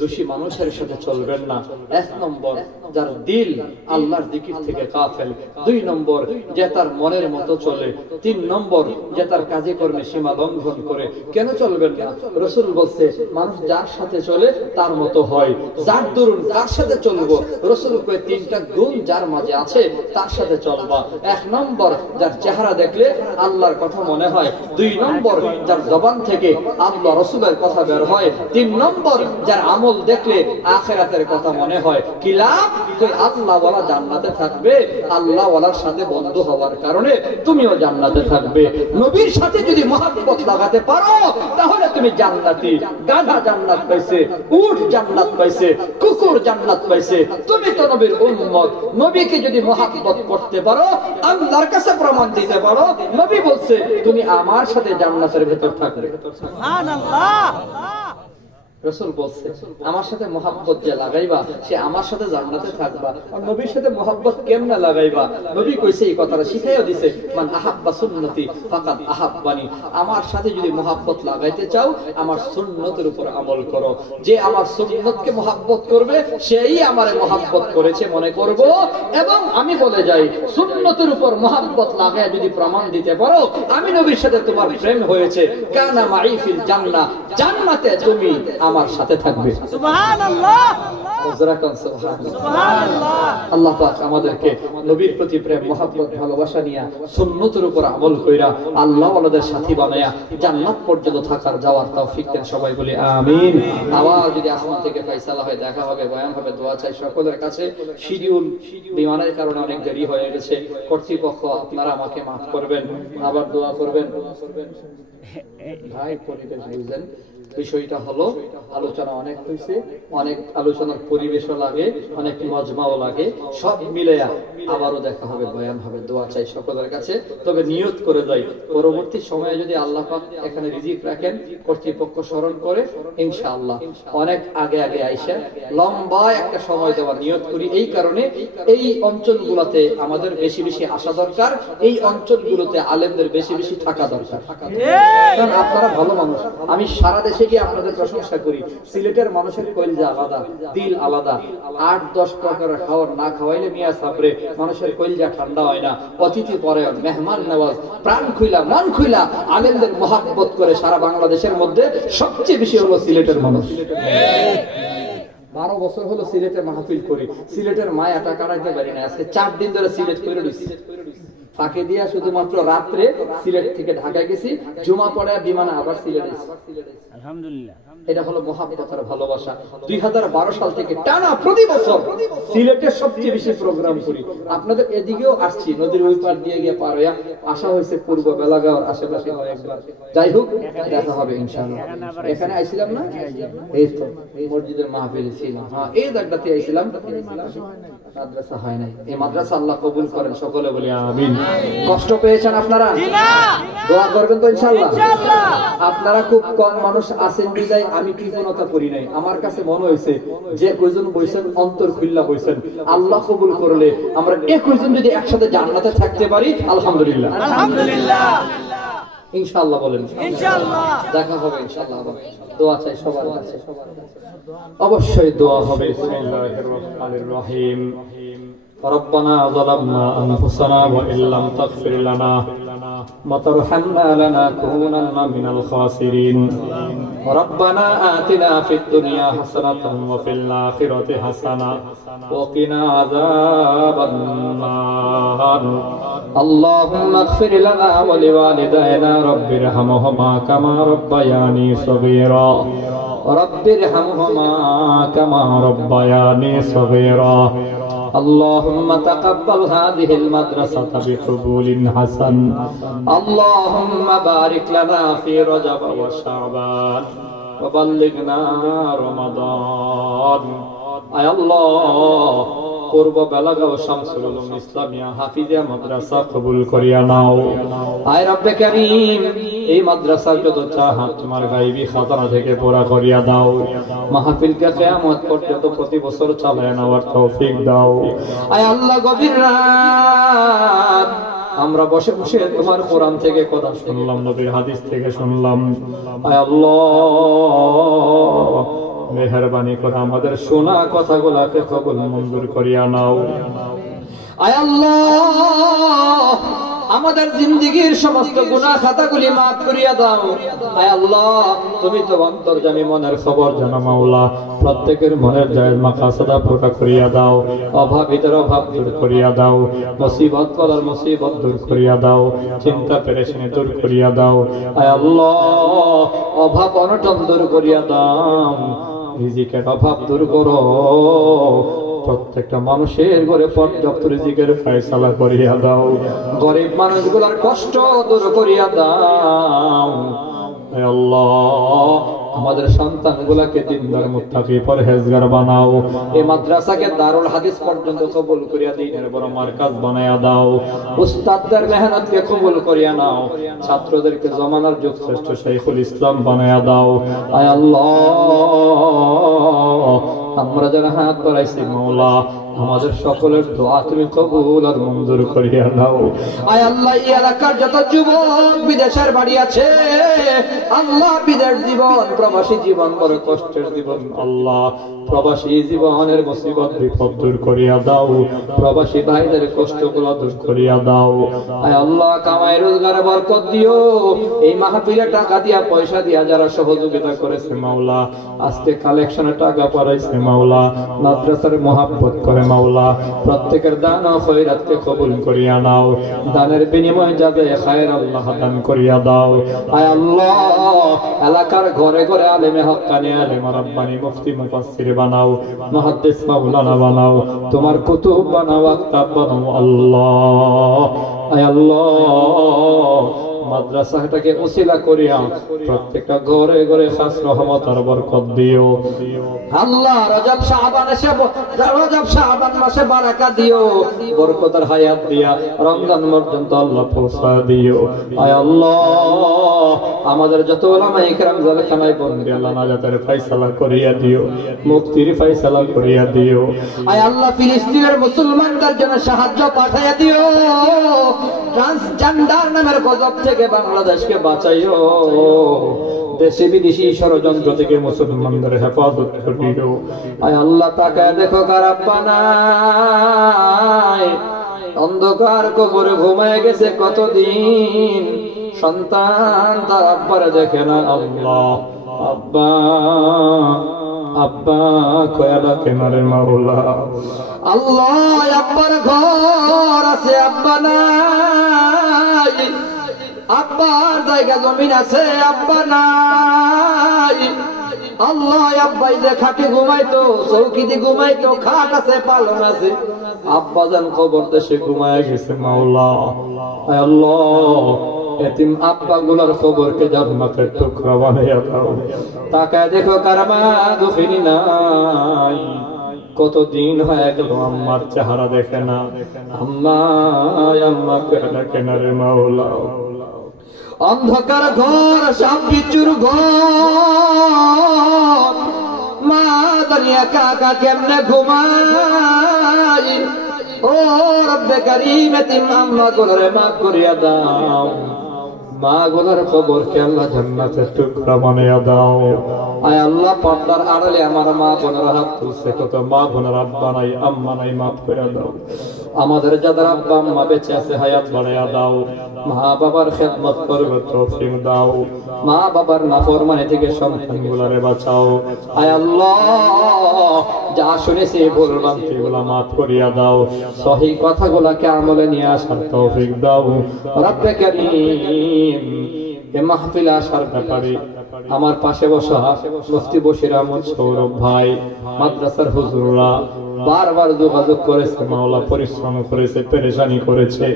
দোষী মানুষের সাথে চলবেন না। এক নম্বর, যার দিল আল্লাহর জিকির থেকে গাফেল। দুই নম্বর, যে তার মনের মতো চলে। তিন নম্বর, যে তার কাজে কর্মে সীমা লঙ্ঘন করে। কেন চলবেন না? রাসূল বলছে মানুষ যার সাথে চলে তার মতো হয়। যার দরুন তার সাথে চলবো। রাসূল কয় তিনটা গুণ যার মাঝে আছে তার সাথে চলবা। এক নম্বর, যার চেহারা দেখলে আল্লাহর কথা মনে হয়। দুই নম্বর, যার জবান থেকে আল্লাহ রাসূলের কথা বের হয়। তিন নম্বর, যার আমল দেখলে আখিরাতের কথা মনে হয়। কি লাভ? তুই আল্লাহ ওয়ালা জান্নাতে থাকবে। আল্লাহ ওয়ালার সাথে বন্ধু হওয়ার কারণে তুমিও জান্নাতে থাকবে। নবীর সাথে যদি মহব্বত লাগাতে পারো তাহলে তুমি জান্নাতি। গাধা জান্নাত পাইছে, উট জান্নাত পাইছে, কুকুর জান্নাত পাইছে। তুমি তো নবীর উম্মত। নবীকে যদি মহব্বত করতে পারো, আল্লাহর কাছে প্রমাণ দিতে পারো, নবী বলছে তুমি আমার সাথে জান্নাতের ভেতর থাকবে। সুবহানাল্লাহ। রাসূল বলছে আমার সাথে মহব্বত যে লাগাইবা সে আমার সাথে জান্নাতে থাকবা। আর নবীর সাথে মহব্বত কেমনে লাগাইবা? নবী কইছে এই কথাটা শিখাইয়া দিছে, মান আহাব্বা সুন্নতি ফাকাদ আহাব্বানি। আমার সাথে যদি মহব্বত লাগাইতে চাও আমার সুন্নতের উপর আমল করো। যে আমার সুন্নতকে মহব্বত করবে সেই আমারে মহব্বত করেছে মনে করব। এবং আমি বলে যাই সুন্নতের উপর মহব্বত লাগায় যদি প্রমাণ দিতে পারো আমি নবীর সাথে তোমার প্রেম হয়েছে, কানা মাই ফিল জান্নাহ, জান্নাতে তুমি আমার সাথে থাকবে। সুবহানাল্লাহ। আল্লাহ পাক আমাদেরকে নবীর প্রতি প্রেম, মহব্বত, ভালোবাসা নিয়ে সুন্নতের উপর আমল কইরা আল্লাহ ওয়ালাদের সাথী বানায়া জান্নাত পর্যন্ত থাকার যাওয়ার তৌফিক দেন। সবাই বলি আমিন। আবার যদি আসমান থেকে ফয়সালা হয়, দেখা হবে, বয়ান হবে, দোয়া চাই সকলের কাছে। শিডিউল বিমানের কারণে অনেক দেরি হয়ে গেছে। কর্তৃপক্ষ আপনারা আমাকে মাফ করবেন, আবার দোয়া করবেন। ভাই পরিবেশ বুঝেন, বিষয়টা হলো আলোচনা অনেক হয়েছে, অনেক আলোচনার পরিবেশও লাগে, অনেক মজমাও লাগে। সব মিলে আবারও দেখা হবে, বয়ান হবে, দোয়া চাই সকলের কাছে। তবে নিয়ত করে যাই পরবর্তী সময়ে যদি আল্লাহ পাক এখানে রিজিক রাখেন, কর্তৃপক্ষ স্মরণ করে ইনশাআল্লাহ অনেক আগে আগে আইসা লম্বা একটা সময় দেওয়ার নিয়ত করি। এই কারণে এই অঞ্চলগুলোতে আমাদের বেশি বেশি আসা দরকার, এই অঞ্চলগুলোতে আলেমদের বেশি বেশি থাকা দরকার। কারণ আপনারা ভালো মানুষ, আমি সারা দেশে গিয়ে আপনাদের প্রশংসা করি। সিলেটের মানুষের কলিজা আলাদা, দিল আলাদা। 8-10 টাকার খাওয়ার না খাওয়াইলে মিয়া সাবরে মানুষের কলিজা ঠান্ডা হয় না। অতিথি পরায়ণ, মেহমান নওয়াজ, প্রাণ খুইলা মন খুইলা আলেমদের মহব্বত করে সারা বাংলাদেশের মধ্যে সবচেয়ে বেশি হলো সিলেটের মানুষ। 12 বছর হলো সিলেটে মাহফিল করি, সিলেটের মায়াটা কাটাইতে পারি না। আজকে 4 দিন ধরে সিলেট করে রয়েছি। ফাঁকে দিয়া শুধুমাত্র রাত্রে সিলেট থেকে ঢাকায় গেছি, জুমা পড়ে বিমানে আবার সিলেট এসেছি। আলহামদুলিল্লাহ। এটা হলো মহব্বত আর ভালোবাসা। 2012 সাল থেকে টানা প্রতি বছর সিলেটে সবচেয়ে বেশি প্রোগ্রাম করি। আপনাদের এদিকেও আসছি, নদীর ওই পার দিয়ে গিয়ে পার হইয়া আসা হয়েছে পূর্ব বেলাগাঁওর আশেপাশে হয় একবার। যাই হোক, দেখা হবে ইনশাআল্লাহ। এখানে আইছিলাম না, এই তো মসজিদের মাহফিল ছিলাম। হ্যাঁ, এই জায়গাতে আইছিলাম। মাদ্রাসা হয় নাই, এই মাদ্রাসা আল্লাহ কবুল করেন, সকলে বলি আমিন। কষ্ট পেয়েছেন আপনারা? দোয়া করবেন তো ইনশাআল্লাহ। আপনারা খুব কম মানুষ আছেন বিদায় আমি কৃপণতা করি নাই। আমার কাছে মনে হয়েছে যে কয়জন বইছেন অন্তর খুল্লা বইছেন, আল্লাহ কবুল করলে আমরা 21 জন যদি একসাথে জান্নাতে থাকতে পারি আলহামদুলিল্লাহ, আলহামদুলিল্লাহ, ইনশাআল্লাহ বলেন ইনশাআল্লাহ। দেখা হবে ইনশাআল্লাহ। দোয়া চাই সবার কাছে, অবশ্যই দোয়া হবে। বিসমিল্লাহির রহমানির রহিম। ربنا ظلمنا أنفسنا وإن لم تغفر لنا وترحمنا لنكونن من الخاسرين ربنا آتنا في الدنيا حسنة وفي الآخرة حسنة وقنا عذاب النار اللهم اغفر لنا ولوالدينا رب ارحمهما كما ربياني صغيرا رب ارحمهما كما ربياني صغيرا اللهم تقبل هذه المدرسة بقبول حسن اللهم بارك لنا في رجب وشعبان وبلغنا رمضان আয় আল্লাহ পূর্ব বেলাগা ও শামসুল উলুম ইসলামিয়া হাফিজিয়া মাদ্রাসা কবুল করিয়া নাও। আয় রব্বে কারীম এই মাদ্রাসার যত চাহাত তোমার গায়বী খাজানা থেকে পুরা করিয়া দাও। মাহফিলকে কিয়ামত পর্যন্ত প্রতি বছর চালায় নেওয়ার তৌফিক দাও। আয় আল্লাহ গভীর রাত আমরা বসে বসে তোমার কোরআন থেকে কথা শুনলাম, নবীর হাদিস থেকে শুনলাম। আয় আল্লাহ মেহেরবানি করে আমাদের শোনা কথাগুলোকে কবুল মঞ্জুর করিয়া নাও। আয় আল্লাহ আমাদের জিন্দেগীর সমস্ত গুনাহ খাতাগুলি মাফ করিয়া দাও। আয় আল্লাহ তুমি তো অন্তর্যামী, মনের খবর জানো মাওলা। প্রত্যেকের মনের জায়েজ মাকাসাদা পুরা করিয়া দাও। অভাবীদের অভাব দূর করিয়া দাও। মুসিবত ওয়ালার মুসিবত দূর করিয়া দাও। চিন্তা পেরেশানি দূর করিয়া দাও। আয় আল্লাহ অভাব অনটন দূর করিয়া দাও। রিজিকের অভাব দূর করো। প্রত্যেকটা মানুষের ঘরে পর্যাপ্ত রিজিকের ফয়সালা করিয়া দাও। গরিব মানুষগুলোর কষ্ট দূর করিয়া দাও। হে আল্লাহ আমাদের সন্তানগুলোকে দিনদার মুত্তাকি পরহেজগার বানাও। এই মাদ্রাসাকে দারুল হাদিস পর্যন্ত কবুল করিয়া দ্বীনের বড় মারকাজ বানায়া দাও। উস্তাদদের মেহনতকে কবুল করিয়া নাও। ছাত্রদেরকে জমানার যুগ শ্রেষ্ঠ শাইখুল ইসলাম বানায়া দাও। আয় আল্লাহ আমরা যারা হাত বাড়াইছি মাওলা আমাদের সকলের দোয়া তুমি কবুল আর মঞ্জুর করিয়া নাও। আয় আল্লাহ এই এলাকার যত যুবক বিদেশের বাড়ি আছে আল্লাহ বিদেশ জীবন প্রবাসী জীবন বড় কষ্টের জীবন, আল্লাহ প্রবাসী জীবনের মুসিবত বিপদ দূর করিয়া দাও। প্রবাসী ভাইদের কষ্টগুলো দূর করিয়া দাও। আয় আল্লাহ কামাই রোজগারে বরকত দিও। এই মাহফিলে টাকা দিয়া পয়সা দিয়া যারা সহযোগিতা করেছে মাওলা, আজকে কালেকশনে টাকা পাঠাইছে মাওলা, মাদ্রাসার মহাব্বত করে মাওলা, প্রত্যেকের দান ও খয়রাতকে কবুল করিয়া নাও। দানের বিনিময়ে যাবে খায়ের আল্লাহ দান করিয়া দাও। আয় আল্লাহ এলাকার ঘরে ঘরে আলেমে হক্কানি আলেম রাব্বানি মুফতি মুফাসসির বানাও, মুহাদ্দিস মাওলানা বানাও, তোমার কুতুব বানাও, আক্তাব বানাও আল্লাহ। আয় আল্লাহ মাদ্রাসাটাকে উসিলা করিয়া প্রত্যেকটা ঘরে ঘরে খাস রহমত আর বরকত দিও আল্লাহ। রজব শাবান মাসে বারাকা দিও, বরকতের হায়াত দিয়া রমজান পর্যন্ত আল্লাহ পৌঁছা দিও। আয় আল্লাহ আমাদের যত উলামা ইকরাম জেলখানায় বন্দী আল্লাহ নাজাতের ফয়সালা করিয়া দিও, মুক্তির ফয়সালা করিয়া দিও। আয় আল্লাহ ফিলিস্তিনের মুসলমানদের জন্য সাহায্য পাঠাইয়া দিও। ট্রান্সজেন্ডার নামের গজব থেকে বাংলাদেশকে বাঁচাইও। দেশে বিদেশি ষড়যন্ত্র থেকে মুসলমানদের হেফাজত করিও। আয় আল্লাহ তাকায় দেখো কার আব্বা নাই, অন্ধকার কবরে ঘুমায় গেছে কতদিন, সন্তান তার আব্বারে দেখে না। আল্লাহ আব্বা আব্বা কয়ালা কেনারে মাওলা। আল্লাহ আব্বার ঘর আছে আব্বা নাই, আব্বার জায়গা জমিন আছে আব্বা নাই। আল্লাহ আব্বাই যে খাটে ঘুমাইতো, চৌকিতে ঘুমাইতো, খাট আছে পালন আছে, আব্বা জান কবর দেশে ঘুমায় গেছে মাওলা। আল্লাহ এতিম আব্বা গুলার খবরকে জান্নাতের টুকরা বানাইয়া দাও। তাকায় দেখো কার মা দুঃখিনী নাই, কতদিন হয়ে গেল আম্মার চেহারা দেখে না। আম্মা আম্মাকে ডাকেন রে মাওলা। অন্ধকার ঘর, সব কিছুর ঘর, মা দাঁড়িয়ে কাকা কেমনে ঘুমাই। ও রব্বে কারীম, এতিম আম্মা গুলোরে মাফ করিয়া দাও, মা গুলোর কবরকে আল্লাহ জান্নাতের টুকরা বানাইয়া দাও। আয় আল্লাহ, পর্দার আড়ালে আমার মা বোনেরা হাত তুলছে, কত মা বোনের আব্বা নাই আম্মা নাই, মাফ করে দাও। আমাদের যাদের আব্বা আম্মা বেঁচে আছে হায়াত বাড়াইয়া দাও। মা বাবার খেদমত করবে তৌফিক দাও। মা বাবার নাফরমানি থেকে সন্তানগুলারে বাঁচাও। আয় আল্লাহ, যা শুনেছি ভুল ভ্রান্তি গুলা মাফ করিয়া দাও। সহি কথাগুলাকে আমলে নিয়ে আসার তৌফিক দাও। রব্বে কারীম, এ মাহফিলে আসার ব্যাপারে আমার পাশে বসা মুফতি বশির আহমদ সৌরভ ভাই, মাদ্রাসার হুজুররা বারবার যোগাযোগ করেছে, মাওলা পরিশ্রম করেছে, পেরেশানি করেছে।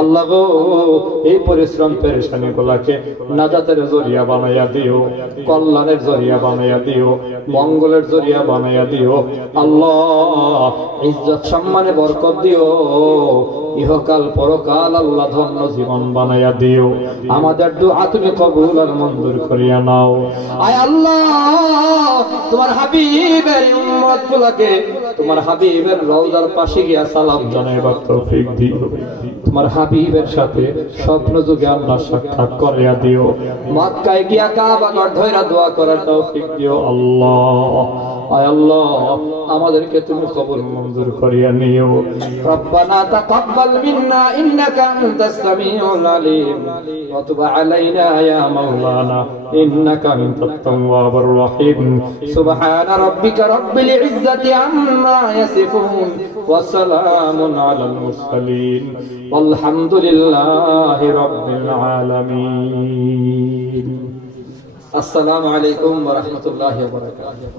আল্লাহ গো, এই পরিশ্রম পেরেশানি গুলাকে নাজাতের জরিয়া বানাইয়া দিও, কল্যাণের জরিয়া বানাইয়া দিও, মঙ্গলের জরিয়া বানাইয়া দিও। আল্লাহ, ইজ্জত সম্মানে বরকত দিও, ইহকাল পরকাল আল্লাহ ধন্য জীবন বানাইয়া দিও। আমাদের দুআ তুমি কবুল আর মঞ্জুর করিয়া নাও। আয় আল্লাহ, তোমার হাবিবের উম্মত গুলাকে তোমার হাবিবের রওজার পাশে গিয়া সালাম জানাইবার তৌফিক দিও। তোমার হাবিবের সাথে স্বপ্ন যুগে আল্লাহ সাক্ষাৎ করিয়া দিও। মক্কায় গিয়া কাবা ঘর ধইরা দোয়া করার তৌফিক দিও। আল্লাহ, আয় আল্লাহ, আমাদেরকে তুমি কবুল মঞ্জুর করিয়া নিও। রব্বানা তাকাব্বাল মিন্না ইন্নাকা আনতাস সামিউল আলিম ওয়া তুব আলাইনা ইয়া মাওলানা ইন্নাকা আনতাত তাওয়াবুর রহিম। সুবহানা রাব্বিকা রাব্বিল ইজ্জাতি আম্মা ইয়াসিফুন ওয়া সালামুন আলাল মুরসালিন ওয়ালহামদুলিল্লাহি রাব্বিল আলামিন। আসসালামু আলাইকুম ওয়া রাহমাতুল্লাহি ওয়া বারাকাতুহু।